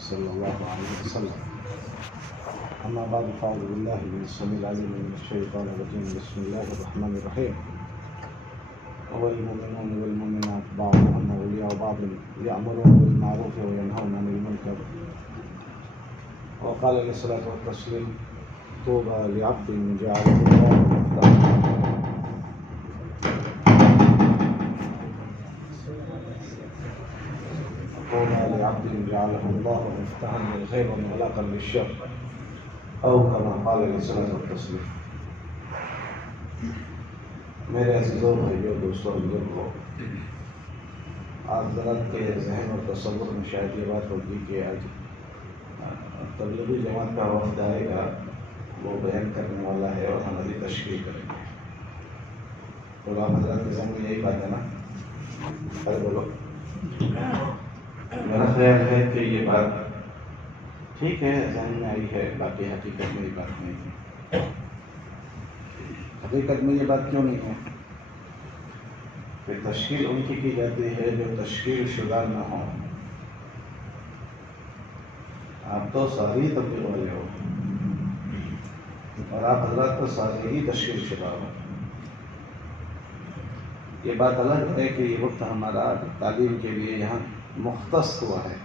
صلی اللہ علیہ وسلم. اما بعد فاعوذ باللہ من السمیع العلیم من الشیطان الرجیم. بسم اللہ الرحمن الرحیم. والمؤمنون والمؤمنات بعضهم اولیاء بعض یأمرون بالمعروف وینهون عن المنکر. وقال علیہ الصلاۃ والتسلیم طوبى لعبد جعله الله مفتاحا لعبد جعله الله مفتاحا للخير ومغلاقا للشر او كما قال علیہ الصلوۃ والتسلیم. میرے عزیزوں بھائیوں دوستوں بزرگوں، آپ حضرات کے ذہن اور تصور میں شاید یہ بات ہوگی کہ آج تبلیغی جماعت کا وفد آئے گا، وہ بیان کرنے والا ہے اور ہماری تشکیل کریں گے. تو آپ حضرات کے ذہن میں یہی بات ہے نا؟ ارے بولو. میرا خیال ہے کہ یہ بات ٹھیک ہے، ذہن میں آئی ہے، باقی حقیقت میں یہ بات نہیں ہے. حقیقت میں یہ بات کیوں نہیں ہے کہ تشکیل ان کی جاتی ہے جو تشکیل شدہ نہ ہو. آپ تو سارے ہی تبلیغ والے ہو اور آپ حضرات تو سارے ہی تشکیل شدہ ہو. یہ بات الگ ہے کہ یہ وقت ہمارا تعلیم کے لیے یہاں مختص ہوا ہے.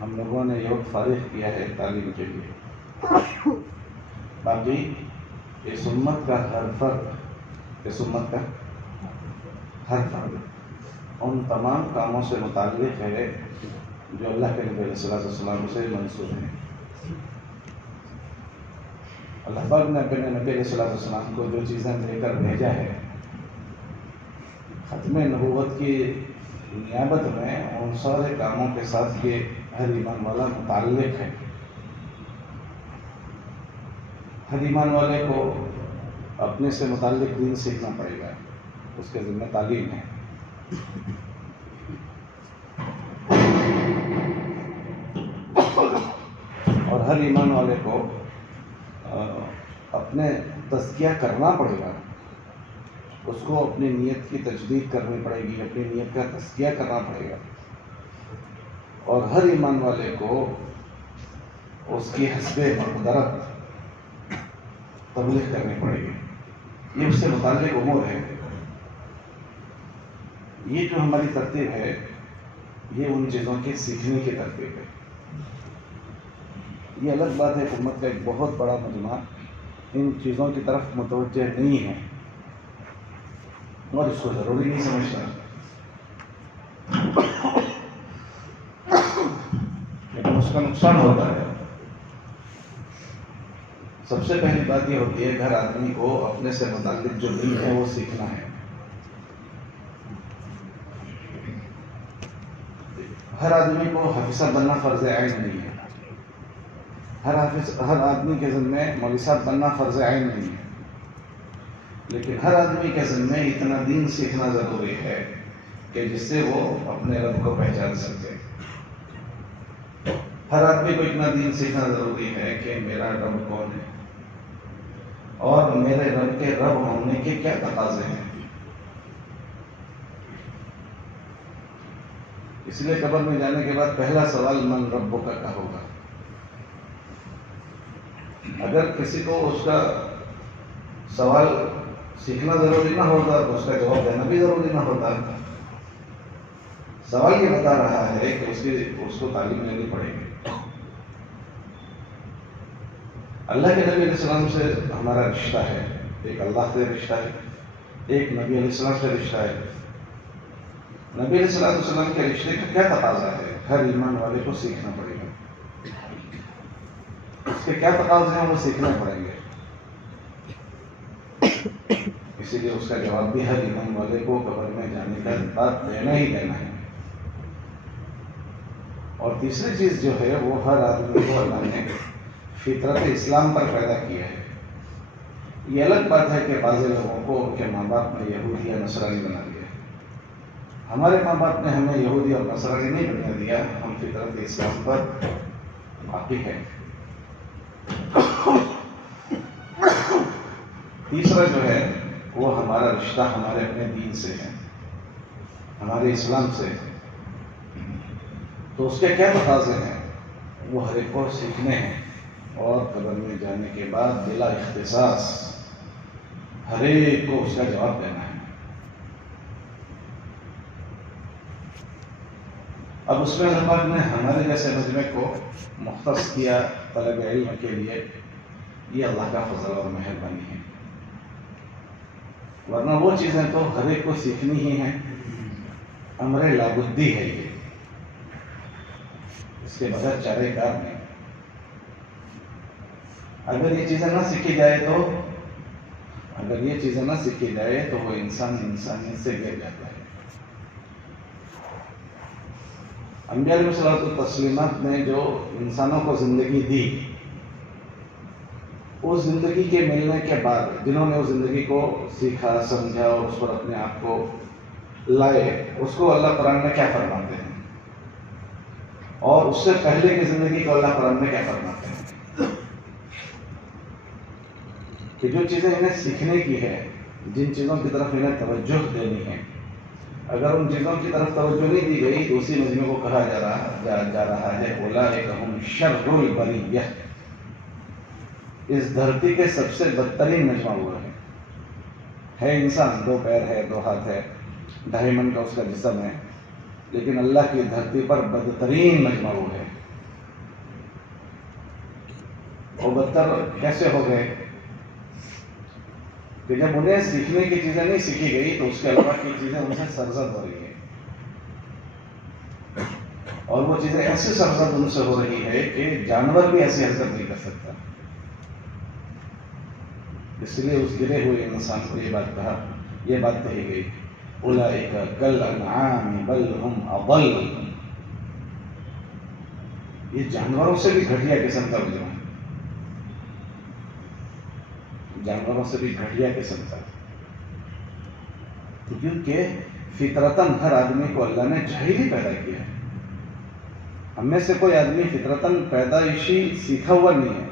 ہم لوگوں نے یہ وقت فارغ کیا ہے تعلیم کے لیے. باقی اس امت کا ہر فرد ان تمام کاموں سے متعلق ہے جو اللہ کے نبی علیہ السلام سے منسوب ہیں. اللہ پاک نے اپنے نبی علیہ السلام کو جو چیزیں دے کر بھیجا ہے، ختم نبوت کی نیابت میں ان سارے کاموں کے ساتھ یہ ہر ایمان والا متعلق ہے. ہر ایمان والے کو اپنے سے متعلق دین سیکھنا پڑے گا، اس کے ذمہ تعلیم ہے. اور ہر ایمان والے کو اپنے تزکیہ کرنا پڑے گا، اس کو اپنی نیت کی تجدید کرنی پڑے گی، اپنی نیت کا تزکیہ کرنا پڑے گا. اور ہر ایمان والے کو اس کی حسب مقدرت تبلیغ کرنی پڑے گی. یہ اس سے متعلق امور ہے. یہ جو ہماری ترتیب ہے یہ ان چیزوں کی سیکھنے کی ترتیب ہے. یہ الگ بات ہے کہ امت کا ایک بہت بڑا مجمع ان چیزوں کی طرف متوجہ نہیں ہے اور اس کو ضروری نہیں سمجھتا، لیکن اس کا نقصان ہوتا ہے. سب سے پہلی بات یہ ہوتی ہے ہر آدمی کو اپنے سے متعلق جو دین ہے وہ سیکھنا ہے. ہر آدمی کو حافظہ بننا فرض عین نہیں ہے. ہر آدمی کے ذمہ مولوی صاحب بننا فرض عین نہیں ہے. لیکن ہر آدمی کے ذمہ اتنا دین سیکھنا ضروری ہے کہ جس سے وہ اپنے رب کو پہچان سکے. ہر آدمی کو اتنا دین سیکھنا ضروری ہے کہ میرا رب کون ہے اور میرے رب کے رب ہونے کے کیا تقاضے ہیں. اس لیے قبر میں جانے کے بعد پہلا سوال من ربک کا ہوگا. اگر کسی کو اس کا سوال سیکھنا ضروری نہ ہوتا تو اس کا جواب دینا بھی ضروری نہ ہوتا. سوال یہ بتا رہا ہے کہ اس کو تعلیم لینی پڑے گی. اللہ کے نبی علیہ السلام سے ہمارا رشتہ ہے، ایک اللہ سے رشتہ ہے، ایک نبی علیہ السلام سے رشتہ ہے. نبی علیہ السلام کے رشتے کا کیا تقاضا ہے؟ ہر ایمان والے کو سیکھنا پڑے گا. اس کے کیا تقاضے ہیں وہ سیکھنا پڑیں گے. اسی لیے اس کا جواب بھی ہر ایمان والے کو قبر میں جانے کا بات دینا ہی دینا ہے. اور تیسری چیز جو ہے وہ ہر آدمی کو اللہ نے فطرت اسلام پر پیدا کیا ہے. یہ الگ بات ہے کہ بعض لوگوں کو ان کے ماں باپ نے یہودی یا نصرانی بنا دیا. ہمارے ماں باپ نے ہمیں یہودی اور نصرانی نہیں بنا دیا، ہم فطرت اسلام پر واقف ہیں. تیسرا جو ہے وہ ہمارا رشتہ ہمارے اپنے دین سے ہے، ہمارے اسلام سے. تو اس کے کیا تقاضے ہیں؟ وہ ہر ایک کو سیکھنے ہیں، اور قبر میں جانے کے بعد بلا اختصاص ہر ایک کو اس کا جواب دینا ہے۔ اب اس میں اللہ پاک نے ہمارے جیسے مجمع کو مختص کیا طلب علم کے لیے، یہ اللہ کا فضل اور مہربانی ہے، ورنہ وہ چیزیں تو ہر ایک کو سیکھنی ہی ہیں، امر لابدی ہے یہ، اس کے بغیر چارے کار نہیں۔ اگر یہ چیزیں نہ سیکھی جائے تو وہ انسان انسانیت سے گر جاتا ہے۔ انبیاء علیہ الصلوۃ والتسلیمات نے جو انسانوں کو زندگی دی، اس زندگی کے ملنے کے بعد جنہوں نے اس زندگی کو سیکھا، سمجھا اور اس پر اپنے آپ کو لائے، اس کو اللہ قرآن میں کیا فرماتے ہیں، اور اس سے پہلے کی زندگی کو اللہ قرآن میں کیا فرماتے ہیں؟ کہ جو چیزیں انہیں سیکھنے کی ہے، جن چیزوں کی طرف انہیں توجہ دینی ہے، اگر ان چیزوں کی طرف توجہ نہیں دی گئی تو اسی مجمع کو کہا جا رہا ہے اولئک هم شر البریہ، اس دھرتی کے سب سے بدترین مجمع ہوا ہے انسان، 2 پیر ہے، 2 ہاتھ ہے، 2.5 من کا اس کا جسم ہے، لیکن اللہ کی دھرتی پر بدترین مجمع ہوا ہے۔ اور بدتر کیسے ہو گئے کہ جب انہیں سیکھنے کی چیزیں نہیں سیکھی گئی تو اس کے علاوہ کی چیزیں ان سے سرزد ہو رہی ہیں، اور وہ چیزیں ایسی سرزد ان سے ہو رہی ہے کہ جانور بھی ایسی حرکت نہیں کر سکتا۔ اس لیے اس گرے ہوئے انسان کو یہ بات کہی گئی اولئک کالانعام بل هم اضل، یہ جانوروں سے بھی گھٹیا قسم کا مجمع ہے، جانوروں سے بھی گھٹیا قسم کا، کیونکہ فطرتاً ہر آدمی کو اللہ نے جاہل ہی پیدا کیا ہے۔ ہم میں سے کوئی آدمی فطرتاً پیدائشی سیکھا ہوا نہیں ہے،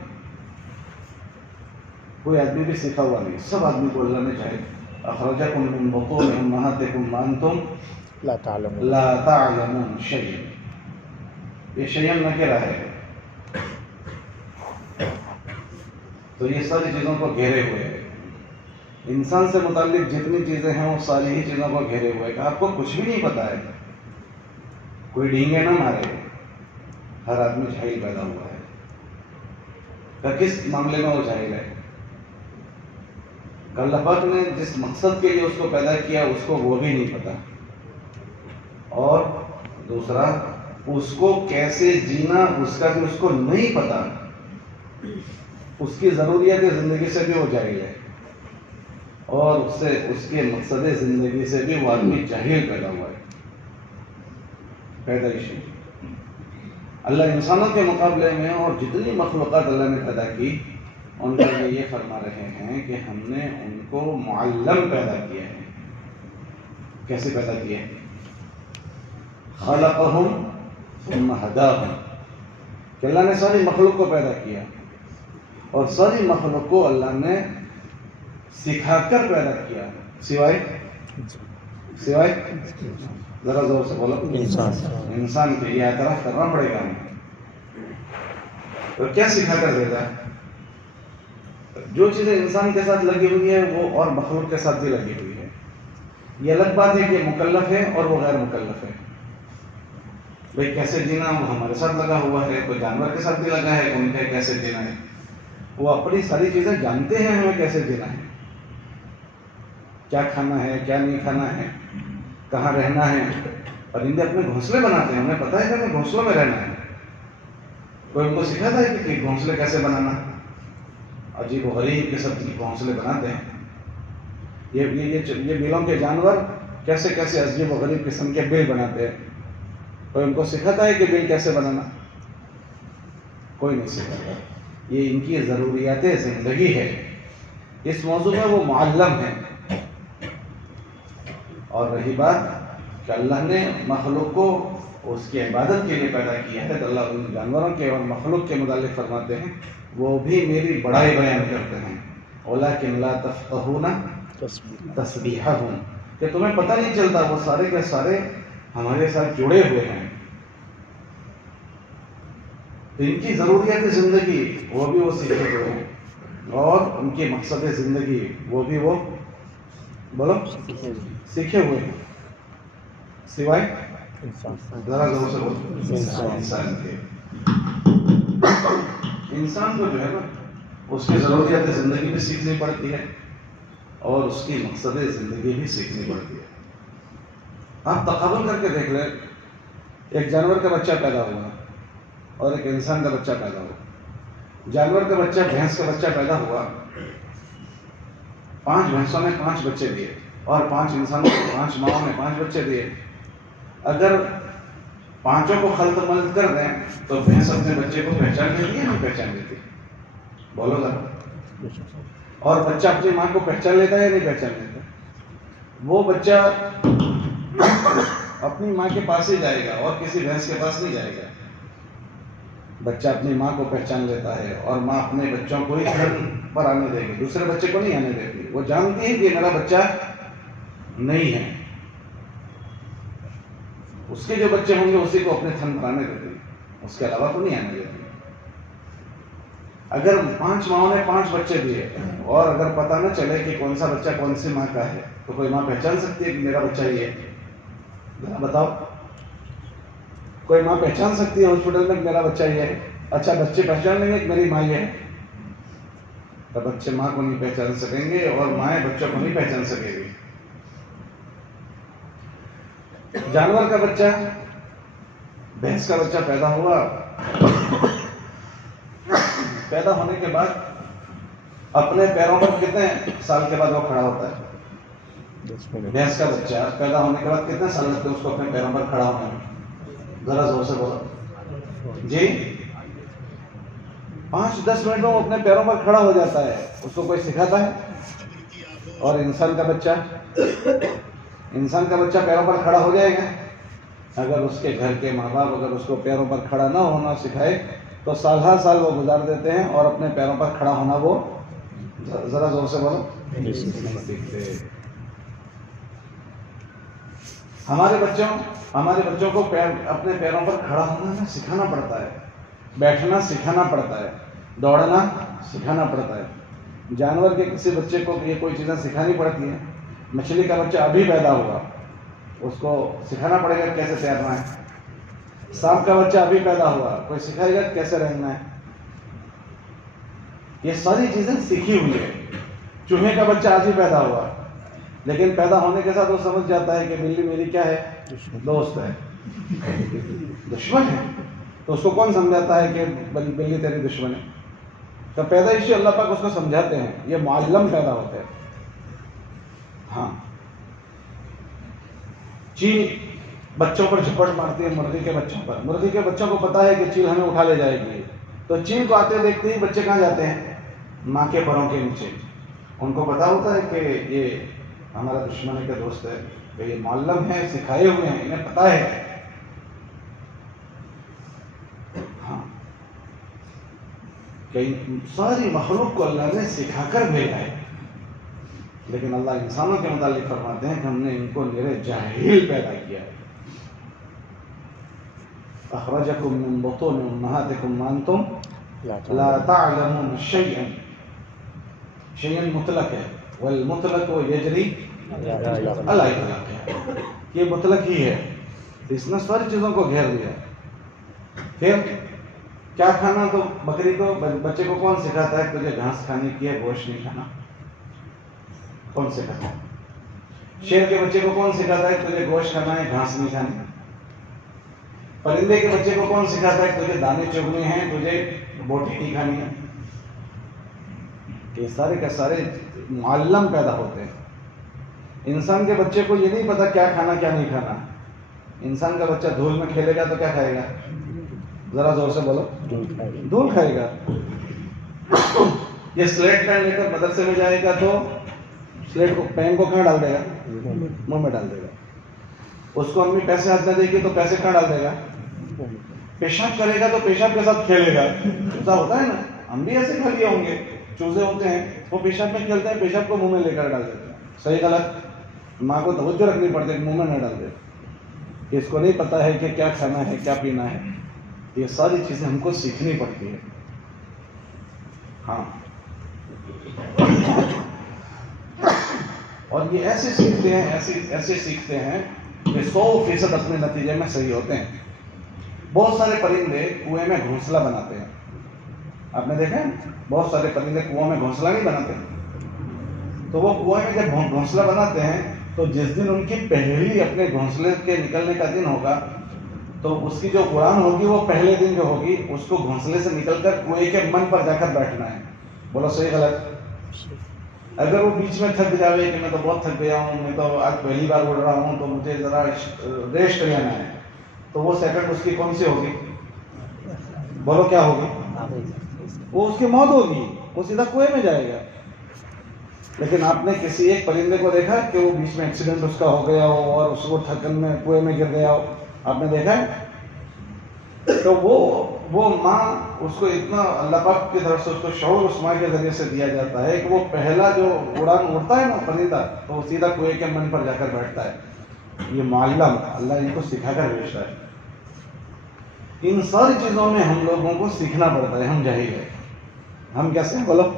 کوئی آدمی بھی سیکھا ہوا نہیں، سب آدمی کو اللہ نے جاہل۔ اخرجکم من بطون امہاتکم وانتم لا تعلمون شیئا، یہ شیئا نکرہ ہے، تو یہ ساری چیزوں کو گھیرے ہوئے ہے۔ انسان سے متعلق جتنی چیزیں ہیں وہ ساری ہی چیزوں کو گھیرے ہوئے کہ آپ کو کچھ بھی نہیں پتا ہے، کوئی ڈینگے نہ مارے، ہر آدمی جاہل پیدا ہوا ہے۔ کہ کس معاملے میں وہ جاہل ہے؟ اللہ پاک نے جس مقصد کے لیے اس کو پیدا کیا اس کو وہ بھی نہیں پتا، اور دوسرا اس کو کیسے جینا اس کا بھی اس کو نہیں پتا، اس کی ضروریات زندگی سے بھی وہ جاہل ہے، اور اس کے مقصد زندگی سے بھی وہ آدمی جاہل پیدا ہوا ہے، پیدائشی۔ اللہ انسانوں کے مقابلے میں اور جتنی مخلوقات اللہ نے پیدا کی ان کے لیے یہ فرما رہے ہیں کہ ہم نے ان کو معلم پیدا کیا ہے۔ کیسے پیدا کیا ہے؟ خلقہم ثم ہداہم، کہ اللہ نے ساری مخلوق کو پیدا کیا اور ساری مخلوق کو اللہ نے سکھا کر پیدا کیا، سوائے ذرا زور سے بولو، انسان کے لیے اعتراف کرنا پڑے گا ہمیں۔ تو کیا سکھا کر دیتا ہے؟ جو چیزیں انسان کے ساتھ لگی ہوئی ہے وہ اور مخلوق کے ساتھ بھی لگی ہوئی ہے۔ یہ الگ بات ہے کہ مکلف ہے اور وہ غیر مکلف ہے۔ بھائی کیسے جینا وہ ہمارے ساتھ لگا ہوا ہے، کوئی جانور کے ساتھ بھی لگا ہے، ان کا کیسے جینا ہے، وہ اپنی ساری چیزیں جانتے ہیں ہمیں کیسے جینا ہے، کیا کھانا ہے کیا نہیں کھانا ہے، کہاں رہنا ہے۔ پرندے اپنے گھونسلے بناتے ہیں، انہیں پتہ ہے کہ ہمیں گھونسلوں میں رہنا ہے، کوئی ان کو سکھاتا ہے کہ گھونسلے کیسے بنانا، عجیب و غریب قسم کے گھونسلے بناتے ہیں۔ یہ بلوں کے جانور کیسے کیسے عجیب و غریب قسم کے بل بناتے ہیں، کوئی ان کو سکھاتا ہے کہ بل کیسے بنانا؟ کوئی نہیں سکھاتا۔ یہ ان کی ضروریات زندگی ہے، اس موضوع میں وہ معلم ہیں۔ اور رہی بات کہ اللہ نے مخلوق کو اس کی عبادت کے لیے پیدا کیا ہے، تو اللہ ان جانوروں کے اور مخلوق کے متعلق فرماتے ہیں وہ بھی میری بڑائی بیان کرتے ہیں، وَلَٰكِن لَا تَفْقَهُونَ تَسْبِيحَهُمْ، کہ تمہیں پتہ نہیں چلتا وہ سارے کے سارے ہمارے ساتھ جڑے ہوئے ہیں، تو ان کی ضروریات زندگی وہ بھی وہ سیکھے ہوئے ہیں، اور ان کی مقصد زندگی وہ بھی وہ بولو سیکھے ہوئے ہیں، سوائے ذرا زور سے بولو انسان کے۔ انسان کو جو ہے نا اس کی ضروریات زندگی بھی سیکھنی پڑتی ہے اور اس کی مقصد زندگی بھی سیکھنی پڑتی ہے۔ آپ تقابل کر کے دیکھ لیں، ایک جانور کا بچہ پیدا ہوا اور ایک انسان کا بچہ پیدا ہوا۔ جانور کا بچہ، بھینس کا بچہ پیدا ہوا، 5 بھینسوں نے 5 بچے دیے اور 5 انسانوں کو 5 ماؤں نے 5 بچے دیے۔ اگر 5 کو خلط ملط کر دیں تو بھینس اپنے بچے کو پہچان لیتی ہے نہیں پہچان لیتی؟ بولو ذرا۔ اور بچہ اپنی ماں کو پہچان لیتا ہے یا نہیں پہچان لیتا؟ وہ بچہ اپنی ماں کے پاس ہی جائے گا اور کسی بھینس کے پاس نہیں جائے گا۔ بچہ اپنی ماں کو پہچان لیتا ہے اور ماں اپنے بچوں کو ہی گھر پر آنے دے گی، دوسرے بچے کو نہیں آنے دیتی۔ وہ جانتی ہے کہ میرا بچہ نہیں ہے، اس کے جو بچے ہوں گے اسی کو اپنے تھن پر آنے دیتی، اس کے علاوہ کو نہیں آنے دیتی۔ اگر 5 ماؤں نے 5 بچے دیے اور اگر پتہ نہ چلے کہ کون سا بچہ کون سی ماں کا ہے تو کوئی ماں پہچان سکتی ہے کہ میرا بچہ یہ ہے؟ ذرا بتاؤ، کوئی ماں پہچان سکتی ہے ہاسپٹل میں کہ میرا بچہ یہ ہے؟ اچھا، بچے پہچان لیں گے کہ میری ماں یہ ہے؟ تو بچے ماں کو نہیں پہچان سکیں گے اور مائیں بچوں کو نہیں پہچان سکے گی۔ جانور کا بچہ، بھینس کا بچہ پیدا ہوا، پیدا ہونے کے بعد اپنے پیروں پر کتنے سال کے بعد وہ کھڑا ہوتا ہے؟ بھینس کا بچہ پیدا ہونے کے بعد کتنے سال لگتے ہیں اس کو اپنے پیروں پر کھڑا ہونے میں؟ ذرا زور سے بولو جی۔ 5-10 منٹ میں وہ اپنے پیروں پر کھڑا ہو جاتا ہے، اس کو کوئی سکھاتا ہے؟ اور انسان کا بچہ پیروں پر کھڑا ہو جائے گا؟ اگر اس کے گھر کے ماں باپ اگر اس کو پیروں پر کھڑا نہ ہونا سکھائے تو سال ہر سال وہ گزار دیتے ہیں اور اپنے پیروں پر کھڑا ہونا وہ ذرا زور سے بولو سیکھتے۔ ہمارے بچوں کو اپنے پیروں پر کھڑا ہونا سکھانا پڑتا ہے، بیٹھنا سکھانا پڑتا ہے، دوڑنا سکھانا پڑتا ہے۔ جانور کے کسی بچے کو یہ کوئی چیزیں سکھانی پڑتی ہیں۔ مچھلی کا بچہ ابھی پیدا ہوا، اس کو سکھانا پڑے گا کیسے تیرنا ہے۔ سانپ کا بچہ ابھی پیدا ہوا، کوئی سکھائے گا کیسے رہنا ہے۔ یہ ساری چیزیں سیکھی ہوئی ہے۔ چوہے کا بچہ آج ہی پیدا ہوا، لیکن پیدا ہونے کے ساتھ وہ سمجھ جاتا ہے کہ بلی میری کیا ہے؟ دوست ہے، دشمن ہے۔ تو اس کو کون سمجھاتا ہے کہ بلی تیری دشمن ہے؟ تو پیدائشی اللہ پاک اس کو سمجھاتے ہیں، یہ معلم پیدا ہوتے ہیں۔ ہاں، چیل بچوں پر جھپٹ مارتی ہے مرغی کے بچوں پر۔ مرغی کے بچوں کو پتا ہے کہ چیل ہمیں اٹھا لے جائے گی، تو چیل کو آتے دیکھتے ہی بچے کہاں جاتے ہیں؟ ماں کے پروں کے نیچے۔ ان کو پتا ہوتا ہے کہ یہ ہمارا دشمن کا دوست ہے، کہ یہ معلم ہے، سکھائے ہوئے ہیں، انہیں پتا ہے۔ ہاں، کہ ساری مخلوق کو اللہ نے سکھا کر بھیجا ہے، لیکن اللہ انسانوں کے متعلق فرماتے ہیں کہ ہم نے ان کو نرے جاہل پیدا کیا ہے۔ اخرجکم من بطون امہاتکم وانتم لا تعلمون شیئا۔ شیئا مطلق ہے، والمطلق یجری علی اطلاق ہے، یہ مطلق ہی ہے۔ اس نے ساری چیزوں کو گھیر دیا۔ پھر کیا کھانا؟ تو بکری کو، بچے کو کون سکھاتا ہے تجھے گھاس کھانے کی ہے، گوشت نہیں کھانا؟ کون سکھاتا ہے؟ شیر کے بچے کو کون سکھاتا ہے تجھے گوشت کھانا ہے، گھاس نہیں کھانی؟ پرندے کے بچے کو کون سکھاتا ہے تجھے دانے چگنے ہیں، تجھے بوٹی نہیں کھانی ہے؟ یہ سارے کے سارے معلم پیدا ہوتے ہیں۔ انسان کے بچے کو یہ نہیں پتا کیا کھانا کیا نہیں کھانا۔ انسان کا بچہ دھول میں کھیلے گا تو کیا کھائے گا؟ ذرا زور سے بولو، دھول کھائے گا۔ یہ سلیٹ پین لے کر مدرسے میں جائے گا تو سلیٹ کو، پین کو کہاں ڈال دے گا؟ منہ میں ڈال دے گا۔ اس کو امی پیسے ہاتھ میں دے گی تو پیسے کہاں ڈال دے گا؟ پیشاب کرے گا تو پیشاب کے ساتھ کھیلے گا۔ ایسا ہوتا ہے نا، ہم بھی ایسے کھیلے ہوں گے۔ چوزے ہوتے ہیں وہ پیشاب میں کھیلتے ہیں، پیشاب کو منہ میں لے کر ڈال دیتے ہیں۔ صحیح غلط ماں کو توجہ رکھنی پڑتی ہے کہ منہ میں نہ ڈال دے، کہ اس کو نہیں پتا ہے کہ کیا کھانا ہے کیا پینا ہے۔ یہ ساری چیزیں ہم کو سیکھنی پڑتی ہے. ہاں، اور یہ ایسے سیکھتے ہیں ایسے سیکھتے ہیں کہ 100% اپنے نتیجے میں صحیح ہوتے ہیں. بہت سارے پرندے کنویں میں گھونسلہ بناتے ہیں. آپ نے دیکھا ہے بہت سارے پرندے کنویں میں گھونسلہ نہیں بناتے. تو وہ کنویں میں جب گھونسلہ بناتے ہیں تو جس دن ان کی پہلی اپنے گھونسلے کے نکلنے کا دن ہوگا تو اس کی جو اڑان ہوگی وہ پہلے دن جو ہوگی اس کو گھونسلے سے نکل کر کنویں کے من پر جا کر بیٹھنا ہے. بولو صحیح غلط؟ اگر وہ بیچ میں تھک جاوے کہ میں تو بہت تھک گیا ہوں، میں تو آج پہلی بار اڑ رہا ہوں تو مجھے ذرا ریسٹ لینا ہے، تو وہ سیکنڈ اس کی کون سی ہوگی؟ بولو کیا ہوگی؟ وہ اس کی موت ہوگی، وہ سیدھا کنویں میں جائے گا. لیکن آپ نے کسی ایک پرندے کو دیکھا کہ وہ بیچ میں ایکسیڈنٹ اس کا ہو گیا ہو اور اس کو تھکن میں کنویں میں گر گیا ہو؟ آپ نے دیکھا ہے؟ تو وہ ماں اس کو اتنا اللہ پاک کی طرف سے اس کو شعور اس ماں کے ذریعے سے دیا جاتا ہے کہ وہ پہلا جو اڑان اڑتا ہے نا پرندہ تو وہ سیدھا کنویں کے من پر جا کر بیٹھتا ہے. یہ معلم اللہ ان کو سکھا کر بھیجتا ہے. ان ساری چیزوں میں ہم لوگوں کو سیکھنا پڑتا ہے. ہم جاہل ہیں، ہم کیسے ہیں بولو؟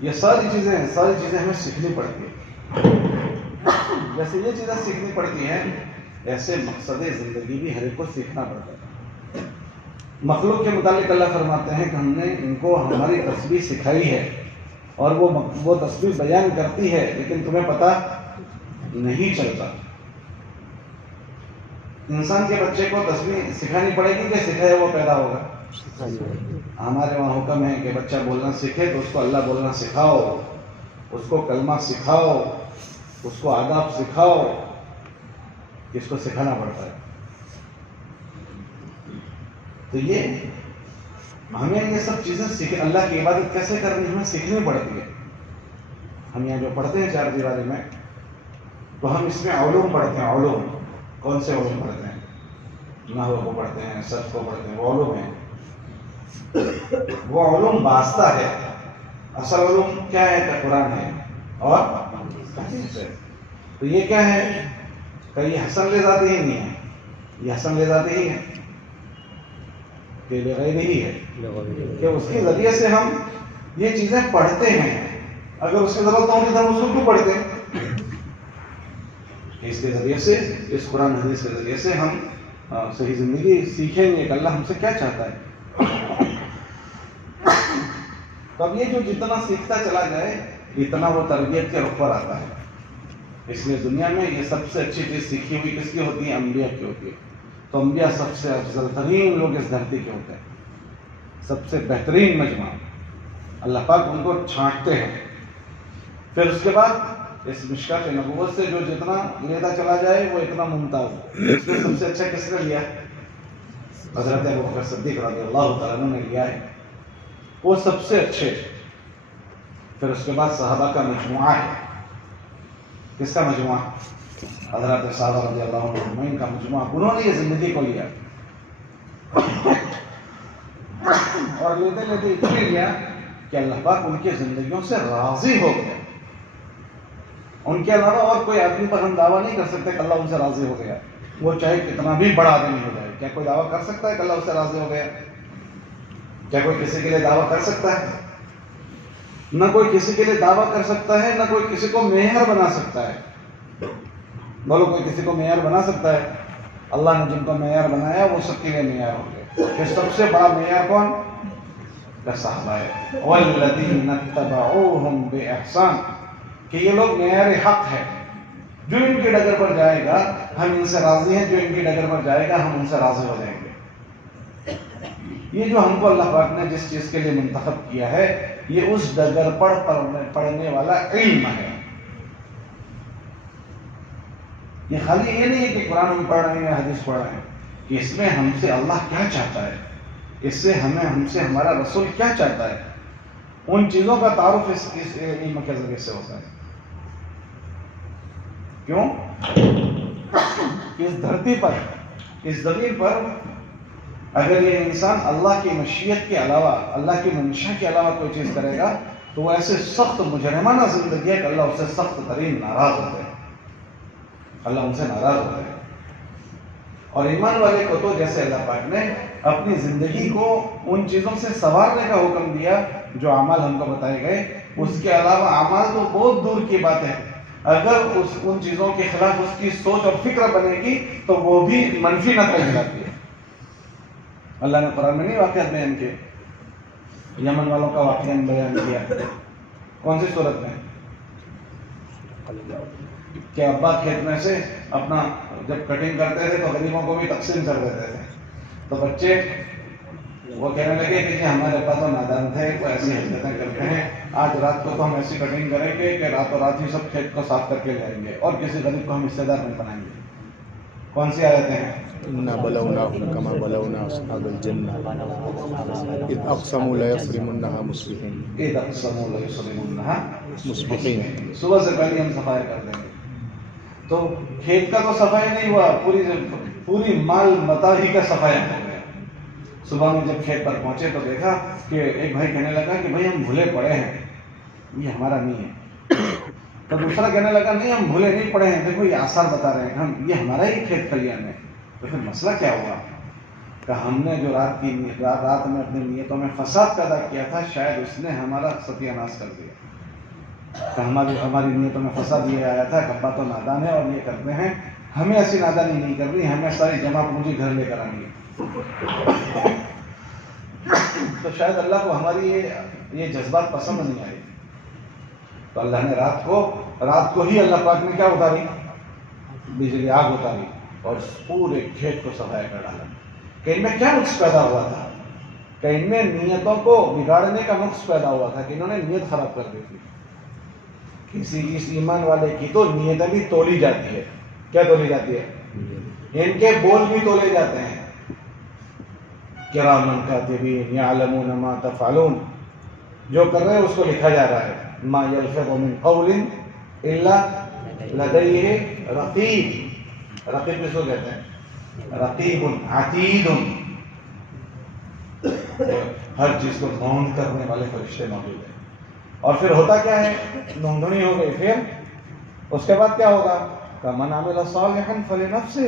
یہ ساری چیزیں ہمیں سیکھنی پڑتی ہے. جیسے یہ چیزیں سیکھنی پڑتی ہیں ایسے مقصد زندگی بھی ہر ایک کو سیکھنا پڑتا ہے. مخلوق کے متعلق اللہ فرماتے ہیں کہ ہم نے ان کو ہماری تسبیح سکھائی ہے اور وہ تسبیح بیان کرتی ہے لیکن تمہیں پتہ نہیں چلتا. انسان کے بچے کو تسبیح سکھانی پڑے گی کہ سکھائے وہ پیدا ہوگا؟ ہمارے وہاں حکم ہے کہ بچہ بولنا سیکھے تو اس کو اللہ بولنا سکھاؤ، اس کو کلمہ سکھاؤ، اس کو آداب سکھاؤ. اس کو سکھانا پڑتا ہے. تو یہ ہمیں یہ سب چیزیں اللہ کی عبادت کیسے کرنی ہمیں سیکھنی پڑتی ہے. ہم یہاں جو پڑھتے ہیں چار دیواری میں تو ہم اس میں علوم پڑھتے ہیں. علوم کون سے علوم پڑھتے ہیں؟ نحو کو پڑھتے ہیں، صرف کو پڑھتے ہیں. وہ علوم ہیں، وہ علوم واسطہ ہے. اصل علوم کیا ہے؟ کہ قرآن ہے اور حدیث ہے. تو یہ کیا ہے کہ یہ حسن لے ذاتی ہی نہیں ہے، یہ حسن لے ذاتی ہی ہے کہ بغیر ہی ہے کہ اس کے ذریعے سے ہم یہ چیزیں پڑھتے ہیں. اگر اس کی ضرورت ہوگی تو ہم اس کو کیوں پڑھتے ہیں؟ اس کے ذریعے سے، اس قرآن حدیث کے ذریعے سے ہم صحیح زندگی سیکھیں گے کہ اللہ ہم سے کیا چاہتا ہے. تو اب یہ جو جتنا سیکھتا چلا جائے اتنا وہ تربیت کے رخ پر آتا ہے. اس لیے دنیا میں یہ سب سے اچھی چیز سیکھی ہوئی کس کی ہوتی ہے؟ انبیاء کی ہوتی ہے. تو انبیاء سب سے افضل ترین لوگ اس دھرتی کے ہوتے ہیں، سب سے بہترین مجمع. اللہ پاک ان کو چھانٹتے ہیں. پھر اس کے بعد اس مشکات نبوت سے جو جتنا لیتا چلا جائے وہ اتنا ممتاز. اس میں سب سے اچھا کس نے لیا؟ حضرت ابوبکر صدیق رضی اللہ تعالیٰ عنہ نے لیا ہے، وہ سب سے اچھے. پھر اس کے بعد صحابہ کا مجموعہ ہے. کس کا مجموعہ؟ حضرت صحابہ رضی اللہ عنہ کا مجموعہ. انہوں نے یہ زندگی کو لیا اور لیتے لیتے اتنے لیا کہ اللہ پاک ان کی زندگیوں سے راضی ہو گیا. ان کے علاوہ اور کوئی آدمی پر ہم دعویٰ نہیں کر سکتے کہ اللہ ان سے راضی ہو گیا. وہ چاہے کتنا بھی بڑا آدمی ہو جائے. کیا کوئی دعویٰ کر سکتا ہے کہ اللہ اس سے راضی ہو گیا؟ کیا کوئی کسی کے لیے دعویٰ کر سکتا ہے؟ نہ کوئی کسی کے لیے دعویٰ کر سکتا ہے، نہ کوئی کسی کو معیار بنا سکتا ہے. بولو کوئی کسی کو معیار بنا سکتا ہے؟ اللہ نے جن کو معیار بنایا وہ سب کے لیے معیار ہو گئے. کہ سب سے بڑا معیار کون؟ صحابہ ہے. والذین اتبعوہم بإحسان، کہ یہ لوگ معیار حق ہے. جو ان کی ڈگر پر جائے گا ہم ان سے راضی ہیں، جو ان کی ڈگر پر جائے گا ہم ان سے راضی ہو جائیں گے. یہ جو ہم کو اللہ پاک نے جس چیز کے لیے منتخب کیا ہے یہ اس ڈگر پر پڑھنے والا علم ہے. یہ خالی یہ نہیں ہے کہ قرآن ہم پڑھ رہے ہیں یا حدیث پڑھ رہے ہیں، کہ اس میں ہم سے اللہ کیا چاہتا ہے، اس سے ہم سے ہمارا رسول کیا چاہتا ہے. ان چیزوں کا تعارف اس علم کے ذریعے سے ہوتا ہے. کیوں؟ اس دھرتی پر، اس زمین پر اگر یہ انسان اللہ کی مشیت کے علاوہ، اللہ کی منشا کے علاوہ کوئی چیز کرے گا تو وہ ایسے سخت مجرمانہ زندگی ہے کہ اللہ اس سے سخت ترین ناراض ہوتے ہیں. اللہ ان سے ناراض ہوتا ہے. اور ایمان والے کو تو جیسے اللہ پاک نے اپنی زندگی کو ان چیزوں سے سنوارنے کا حکم دیا جو اعمال ہم کو بتائے گئے، اس کے علاوہ اعمال تو بہت دور کی بات ہے، اگر ان چیزوں کے خلاف اس کی سوچ اور فکر بنے گی تو وہ بھی منفی نتائج لاتی ہے۔ اللہ نے قرآن میں نہیں واقعات بیان کیے، یمن والوں کا واقعہ بیان کیا، کون سی صورت میں؟ کہ ابا کھیت میں سے اپنا جب کٹنگ کرتے تھے تو غریبوں کو بھی تقسیم کر دیتے تھے، تو بچے وہ کہنے لگے کہ ہمارے ابا تو نادان تھے، وہ ایسی حرکتیں کرتے ہیں، آج رات کو تو ہم ایسی کٹنگ کریں گے کہ راتوں رات ہی سب کھیت کو صاف کر کے لے آئیں گے اور کسی غریب کو ہم حصے دار نہیں بنائیں گے۔ کون سی آیتیں ہیں؟ إنا بلوناهم كما بلونا أصحاب الجنة إذ أقسموا لا يصرمنها مصبحين إذ أقسموا لا يصرمنها مصبحين، صبح سے پہلے ہم صفائی کر دیں گے۔ تو کھیت کا تو صفائی نہیں ہوا، پوری مال متاع ہی کا صفائی ہو گیا۔ صبح میں جب کھیت پر پہنچے تو دیکھا کہ ایک بھائی کہنے لگا کہ بھائی ہم بھولے پڑے ہیں، یہ ہمارا نہیں ہے۔ تو دوسرا کہنے لگا نہیں ہم بھولے نہیں پڑے ہیں، دیکھو یہ آثار بتا رہے ہیں ہم، یہ ہمارا ہی کھیت کھلیان ہے۔ تو پھر مسئلہ کیا ہوا کہ ہم نے جو رات میں اپنی نیتوں میں فساد پیدا کیا تھا، شاید اس نے ہمارا ستیہ ناش کر دیا۔ کہ ہماری نیتوں میں فساد یہ آیا تھا کہ ابا تو نادان ہے اور یہ کرتے ہیں، ہمیں ایسی نادانی نہیں کرنی، ہمیں ساری جمع پونجی گھر لے کر آنی ہے۔ تو شاید اللہ کو ہماری یہ جذبات پسند نہیں آئی، تو اللہ نے رات کو ہی اللہ پاک نے کیا اتاری؟ بجلی، آگ اتاری اور پورے کھیت کو صفائی کر ڈالا۔ کہ ان میں کیا نقص پیدا ہوا تھا؟ کہ ان میں نیتوں کو بگاڑنے کا نقص پیدا ہوا تھا کہ انہوں نے نیت خراب کر دی تھی۔ کسی اس ایمان والے کی تو نیتیں بھی تولی جاتی ہے۔ کیا تولی جاتی ہے؟ ان کے بول بھی تولے جاتے ہیں۔ کرامن کاتبین یعلمون ما تفعلون، جو کر رہے ہیں اس کو لکھا جا رہا ہے۔ ما یلفظ من قول الا لدیہ رقیب، رقیب کس کو کہتے ہیں؟ رقیب عتید، ہر چیز کو نوٹ کرنے والے فرشتے موجود ہیں۔ اور پھر ہوتا کیا ہے؟ نوندنی ہو گئی، پھر اس کے بعد کیا ہوگا؟ کمن عمل صالحا فلنفسہ،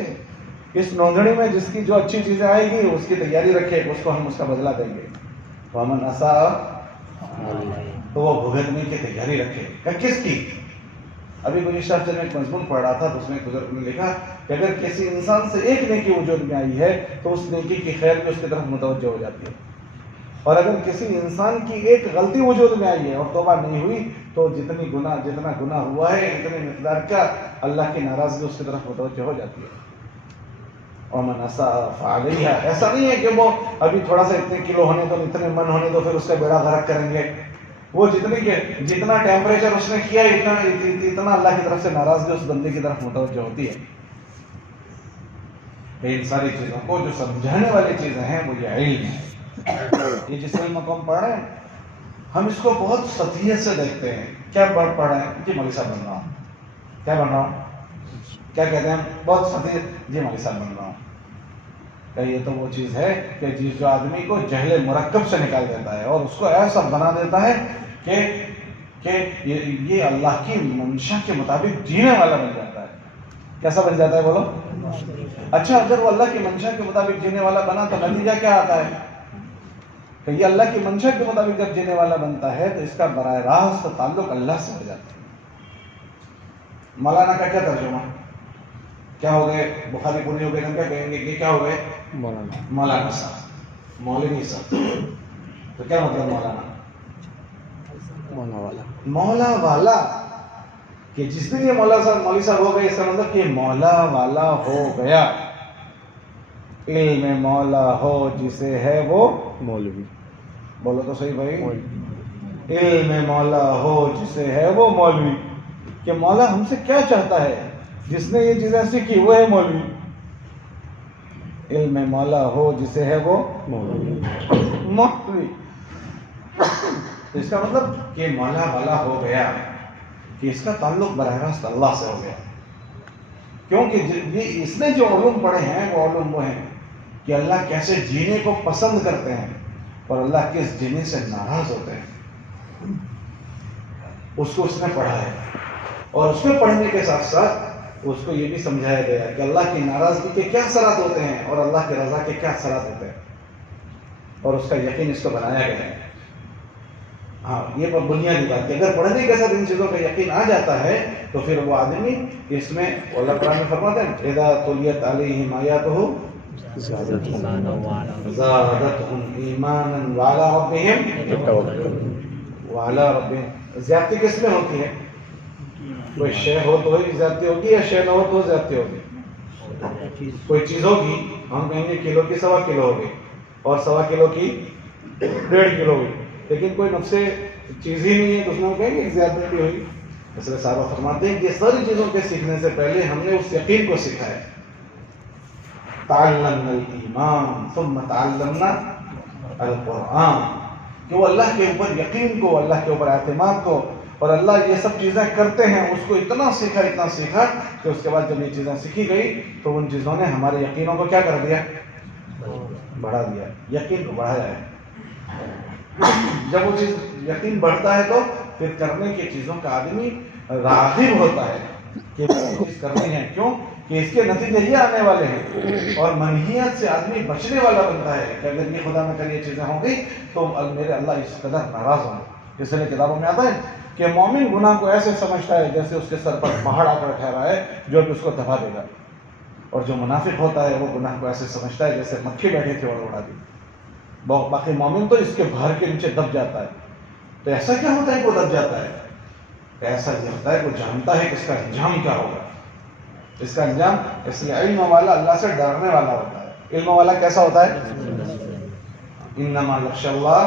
اس نوندنی میں جس کی جو اچھی چیزیں آئے گی اس کی تیاری رکھے، اس کو ہم اس کا بدلہ دیں گے۔ ومن اساء، تو وہ بھگتنے کی تیاری رکھے۔ کہ کس کی؟ ابھی گزشتہ ہفتے میں ایک مضمون پڑھ رہا تھا تو اس میں ایک بزرگ نے لکھا کہ اگر کسی انسان سے ایک نیکی وجود میں آئی ہے تو اس نیکی کی خیر بھی اس کی طرف متوجہ ہو جاتی ہے، اور اگر کسی انسان کی ایک غلطی وجود میں آئی ہے اور توبہ نہیں ہوئی تو جتنا گناہ ہوا ہے اتنے مقدار کا اللہ کی ناراضگی اس کی طرف متوجہ ہو جاتی ہے۔ ومن اساء فعلیہا، ایسا نہیں ہے کہ وہ ابھی تھوڑا سا اتنے کلو ہونے تو اتنے من ہونے تو پھر اس کا بیڑا غرق کریں گے۔ وہ جتنا ٹیمپریچر اس نے کیا اتنا اللہ کی طرف سے ناراضگی اس بندے کی طرف متوجہ ہوتی ہے۔ کہ ان ساری چیزوں کو جو سمجھانے والی چیزیں ہیں وہ یہ علم ہے۔ یہ جس علم کو ہم پڑھ رہے ہیں ہم اس کو بہت سطحیت سے دیکھتے ہیں۔ کیا پڑھ رہے ہیں؟ جی مولوی صاحب بن رہا ہوں۔ کیا بن رہا ہوں؟ کیا کہتے ہیں؟ بہت سطحیت، جی مولوی صاحب بن رہا ہوں۔ کہ یہ تو وہ چیز ہے کہ جو آدمی کو جہل مرکب سے نکال دیتا ہے اور اس کو ایسا بنا دیتا ہے کہ یہ اللہ کی منشا کے مطابق جینے والا بن جاتا ہے۔ کیسا بن جاتا ہے بولو؟ اچھا، اگر وہ اللہ کی منشا کے مطابق جینے والا بنا تو نتیجہ کیا آتا ہے؟ کہ یہ اللہ کی منشا کے مطابق جب جینے والا بنتا ہے تو اس کا براہ راست تعلق اللہ سے ہو جاتا ہے۔ مولانا کا کیا ترجمہ؟ کیا ہو گئے؟ بخاری پوری ہو گئے، ہم کیا کہیں گے کہ کیا ہو گئے؟ مولانا صاحب، مولوی صاحب۔ تو کیا مطلب مولانا؟ مولا والا، کہ جس دن یہ مولوی صاحب ہو گئے اس کا مطلب کہ مولا والا ہو گیا۔ علم مولا ہو جسے ہے وہ مولوی، بولو تو صحیح بھائی، علم مولا ہو جسے ہے وہ مولوی۔ کہ مولا ہم سے کیا چاہتا ہے، جس نے یہ چیزیں سیکھی وہ ہے مولوی۔ علم مولا ہو جسے ہے وہ مولوی۔ تو اس کا مطلب کہ مولا والا ہو گیا، کہ اس کا تعلق براہ راست اللہ سے ہو گیا۔ کیونکہ یہ اس نے جو علوم پڑھے ہیں وہ علوم وہ ہیں کہ اللہ کیسے جینے کو پسند کرتے ہیں اور اللہ کس جینے سے ناراض ہوتے ہیں، اس کو اس نے پڑھا ہے۔ اور اس میں پڑھنے کے ساتھ ساتھ اس کو یہ بھی سمجھایا گیا کہ اللہ کی ناراضگی کے کیا اثرات ہوتے ہیں اور اللہ کی رضا کے کیا اثرات ہوتے ہیں، اور اس کا یقین اس کو بنایا گیا ہے۔ ہاں، یہ بنیادی بات ہے، اگر پڑھنے کے ساتھ ان چیزوں کا یقین آ جاتا ہے تو پھر وہ آدمی اس میں، اللہ قرآن میں فرماتا ہے اذا تلیت علیہم آیاتہ زادتہم ایمانا وعلی ربہم زیادتی کس میں ہوتی ہے؟ کوئی شے ہو تو ہی زیادتی ہوگی، یا شے نہ ہو تو زیادتی ہوگی؟ کوئی چیز ہوگی، ہم کہیں گے کلو کی 1.25 کلو ہوگی اور 1.25 کلو کی 1.5 کلو ہوگی، لیکن کوئی نفس چیز ہی نہیں ہے تو اس میں ہم کہیں گے زیادتی ہوگی۔ اس لیے صحابہ فرماتے ہیں کہ یہ ساری چیزوں کے سیکھنے سے پہلے ہم نے اس یقین کو سیکھا ہے۔ تعلمنا الایمان ثم تعلمنا القرآن، کہ وہ اللہ کے اوپر یقین کو، اللہ کے اوپر اعتماد کو، اور اللہ یہ سب چیزیں کرتے ہیں اس کو اتنا سیکھا کہ اس کے بعد جب یہ چیزیں سیکھی گئی تو ان چیزوں نے ہمارے یقینوں کو کیا کر دیا؟ بڑھا دیا، یقین کو بڑھایا ہے۔ جب وہ چیز یقین بڑھتا ہے تو پھر کرنے کی چیزوں کا آدمی راغب ہوتا ہے کہ وہ چیز کرنی ہے، کیوں کہ اس کے نتیجے یہ آنے والے ہیں، اور منہیات سے آدمی بچنے والا بنتا ہے کہ اگر یہ خدا نہ کرے یہ چیزیں ہوں گی تو میرے اللہ اس قدر ناراض ہوں گے۔ اس لیے کتابوں میں آتا ہے کہ مومن گناہ کو ایسے سمجھتا ہے جیسے اس کے سر پر پہاڑ آ کر ٹھہرا ہے جو کہ اس کو دبا دے گا، اور جو منافق ہوتا ہے وہ گناہ کو ایسے سمجھتا ہے جیسے مکھی بیٹھی تھی اور اڑا دی۔ باقی مومن تو اس کے بھر کے نیچے دب جاتا ہے۔ تو ایسا کیا ہوتا ہے کہ وہ دب جاتا ہے؟ ایسا یہ ہوتا ہے کہ وہ جانتا ہے کہ اس کا انجام کیا ہوگا۔ اس کا انجام، اس لیے علم والا اللہ سے ڈرنے والا ہوتا ہے۔ علم والا کیسا ہوتا ہے؟ انما یخشی اللہ،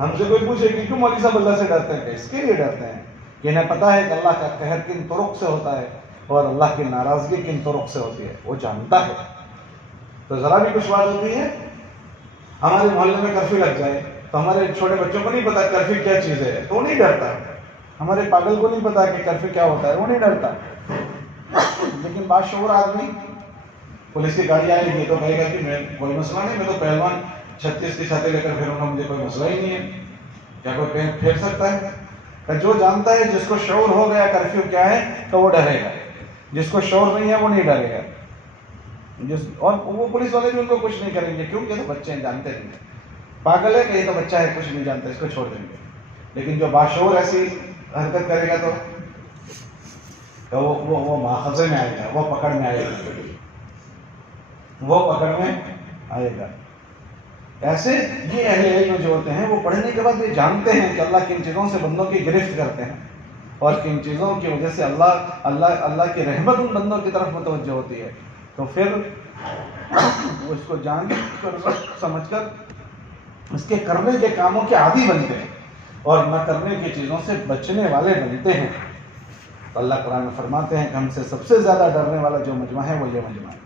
ہم سے کوئی پوچھے کہ کیوں مولوی صاحب اللہ سے ڈرتے ہیں، کہ اس کے لیے ڈرتے ہیں کہ انہیں پتہ ہے کہ اللہ کا قہر کن طرق سے ہوتا ہے اور اللہ کی ناراضگی کن طرق سے ہوتی ہے، وہ جانتا ہے۔ تو ذرا بھی کچھ بات ہوتی ہے، ہمارے محلے میں کرفیو لگ جائے تو ہمارے چھوٹے بچوں کو نہیں پتا کرفیو کیا چیز ہے تو وہ نہیں ڈرتا، ہمارے پاگل کو نہیں پتا کہ کرفیو کیا ہوتا ہے وہ نہیں ڈرتا، لیکن باشعور آدمی، پولیس کی گاڑی آئے گی تو کہے گا کہ میں کوئی مسئلہ نہیں، میں تو پہلوان 36 کی چھاتی لے کر پھروں گا، مجھے کوئی مسئلہ ہی نہیں ہے، کیا کوئی پھیر سکتا ہے؟ جو جانتا ہے، جس کو شعور ہو گیا کرفیو کیا ہے تو وہ ڈرے گا، جس کو شعور نہیں ہے وہ نہیں ڈرے گا، اور وہ پولیس والے بھی ان کو کچھ نہیں کریں گے، کیونکہ یہ تو بچے ہیں، جانتے نہیں ہیں، پاگل ہے کہ یہ تو بچہ ہے کچھ نہیں جانتا، اس کو چھوڑ دیں گے۔ لیکن جو باشعور ایسی حرکت کرے گا تو وہ ماخذے میں آئے گا، وہ پکڑ میں آئے گا، وہ پکڑ میں آئے گا۔ ایسے یہ اہل علم جو ہوتے ہیں وہ پڑھنے کے بعد یہ جانتے ہیں کہ اللہ کن چیزوں سے بندوں کی گرفت کرتے ہیں، اور کن چیزوں کی وجہ سے اللہ کی رحمت ان بندوں کی طرف متوجہ ہوتی ہے، تو پھر وہ اس کو جان کر سمجھ کر اس کے کرنے کے کاموں کے عادی بنتے ہیں اور نہ کرنے کی چیزوں سے بچنے والے بنتے ہیں۔ تو اللہ قرآن میں فرماتے ہیں کہ ہم سے سب سے زیادہ ڈرنے والا جو مجمع ہے وہ یہ مجمع ہے۔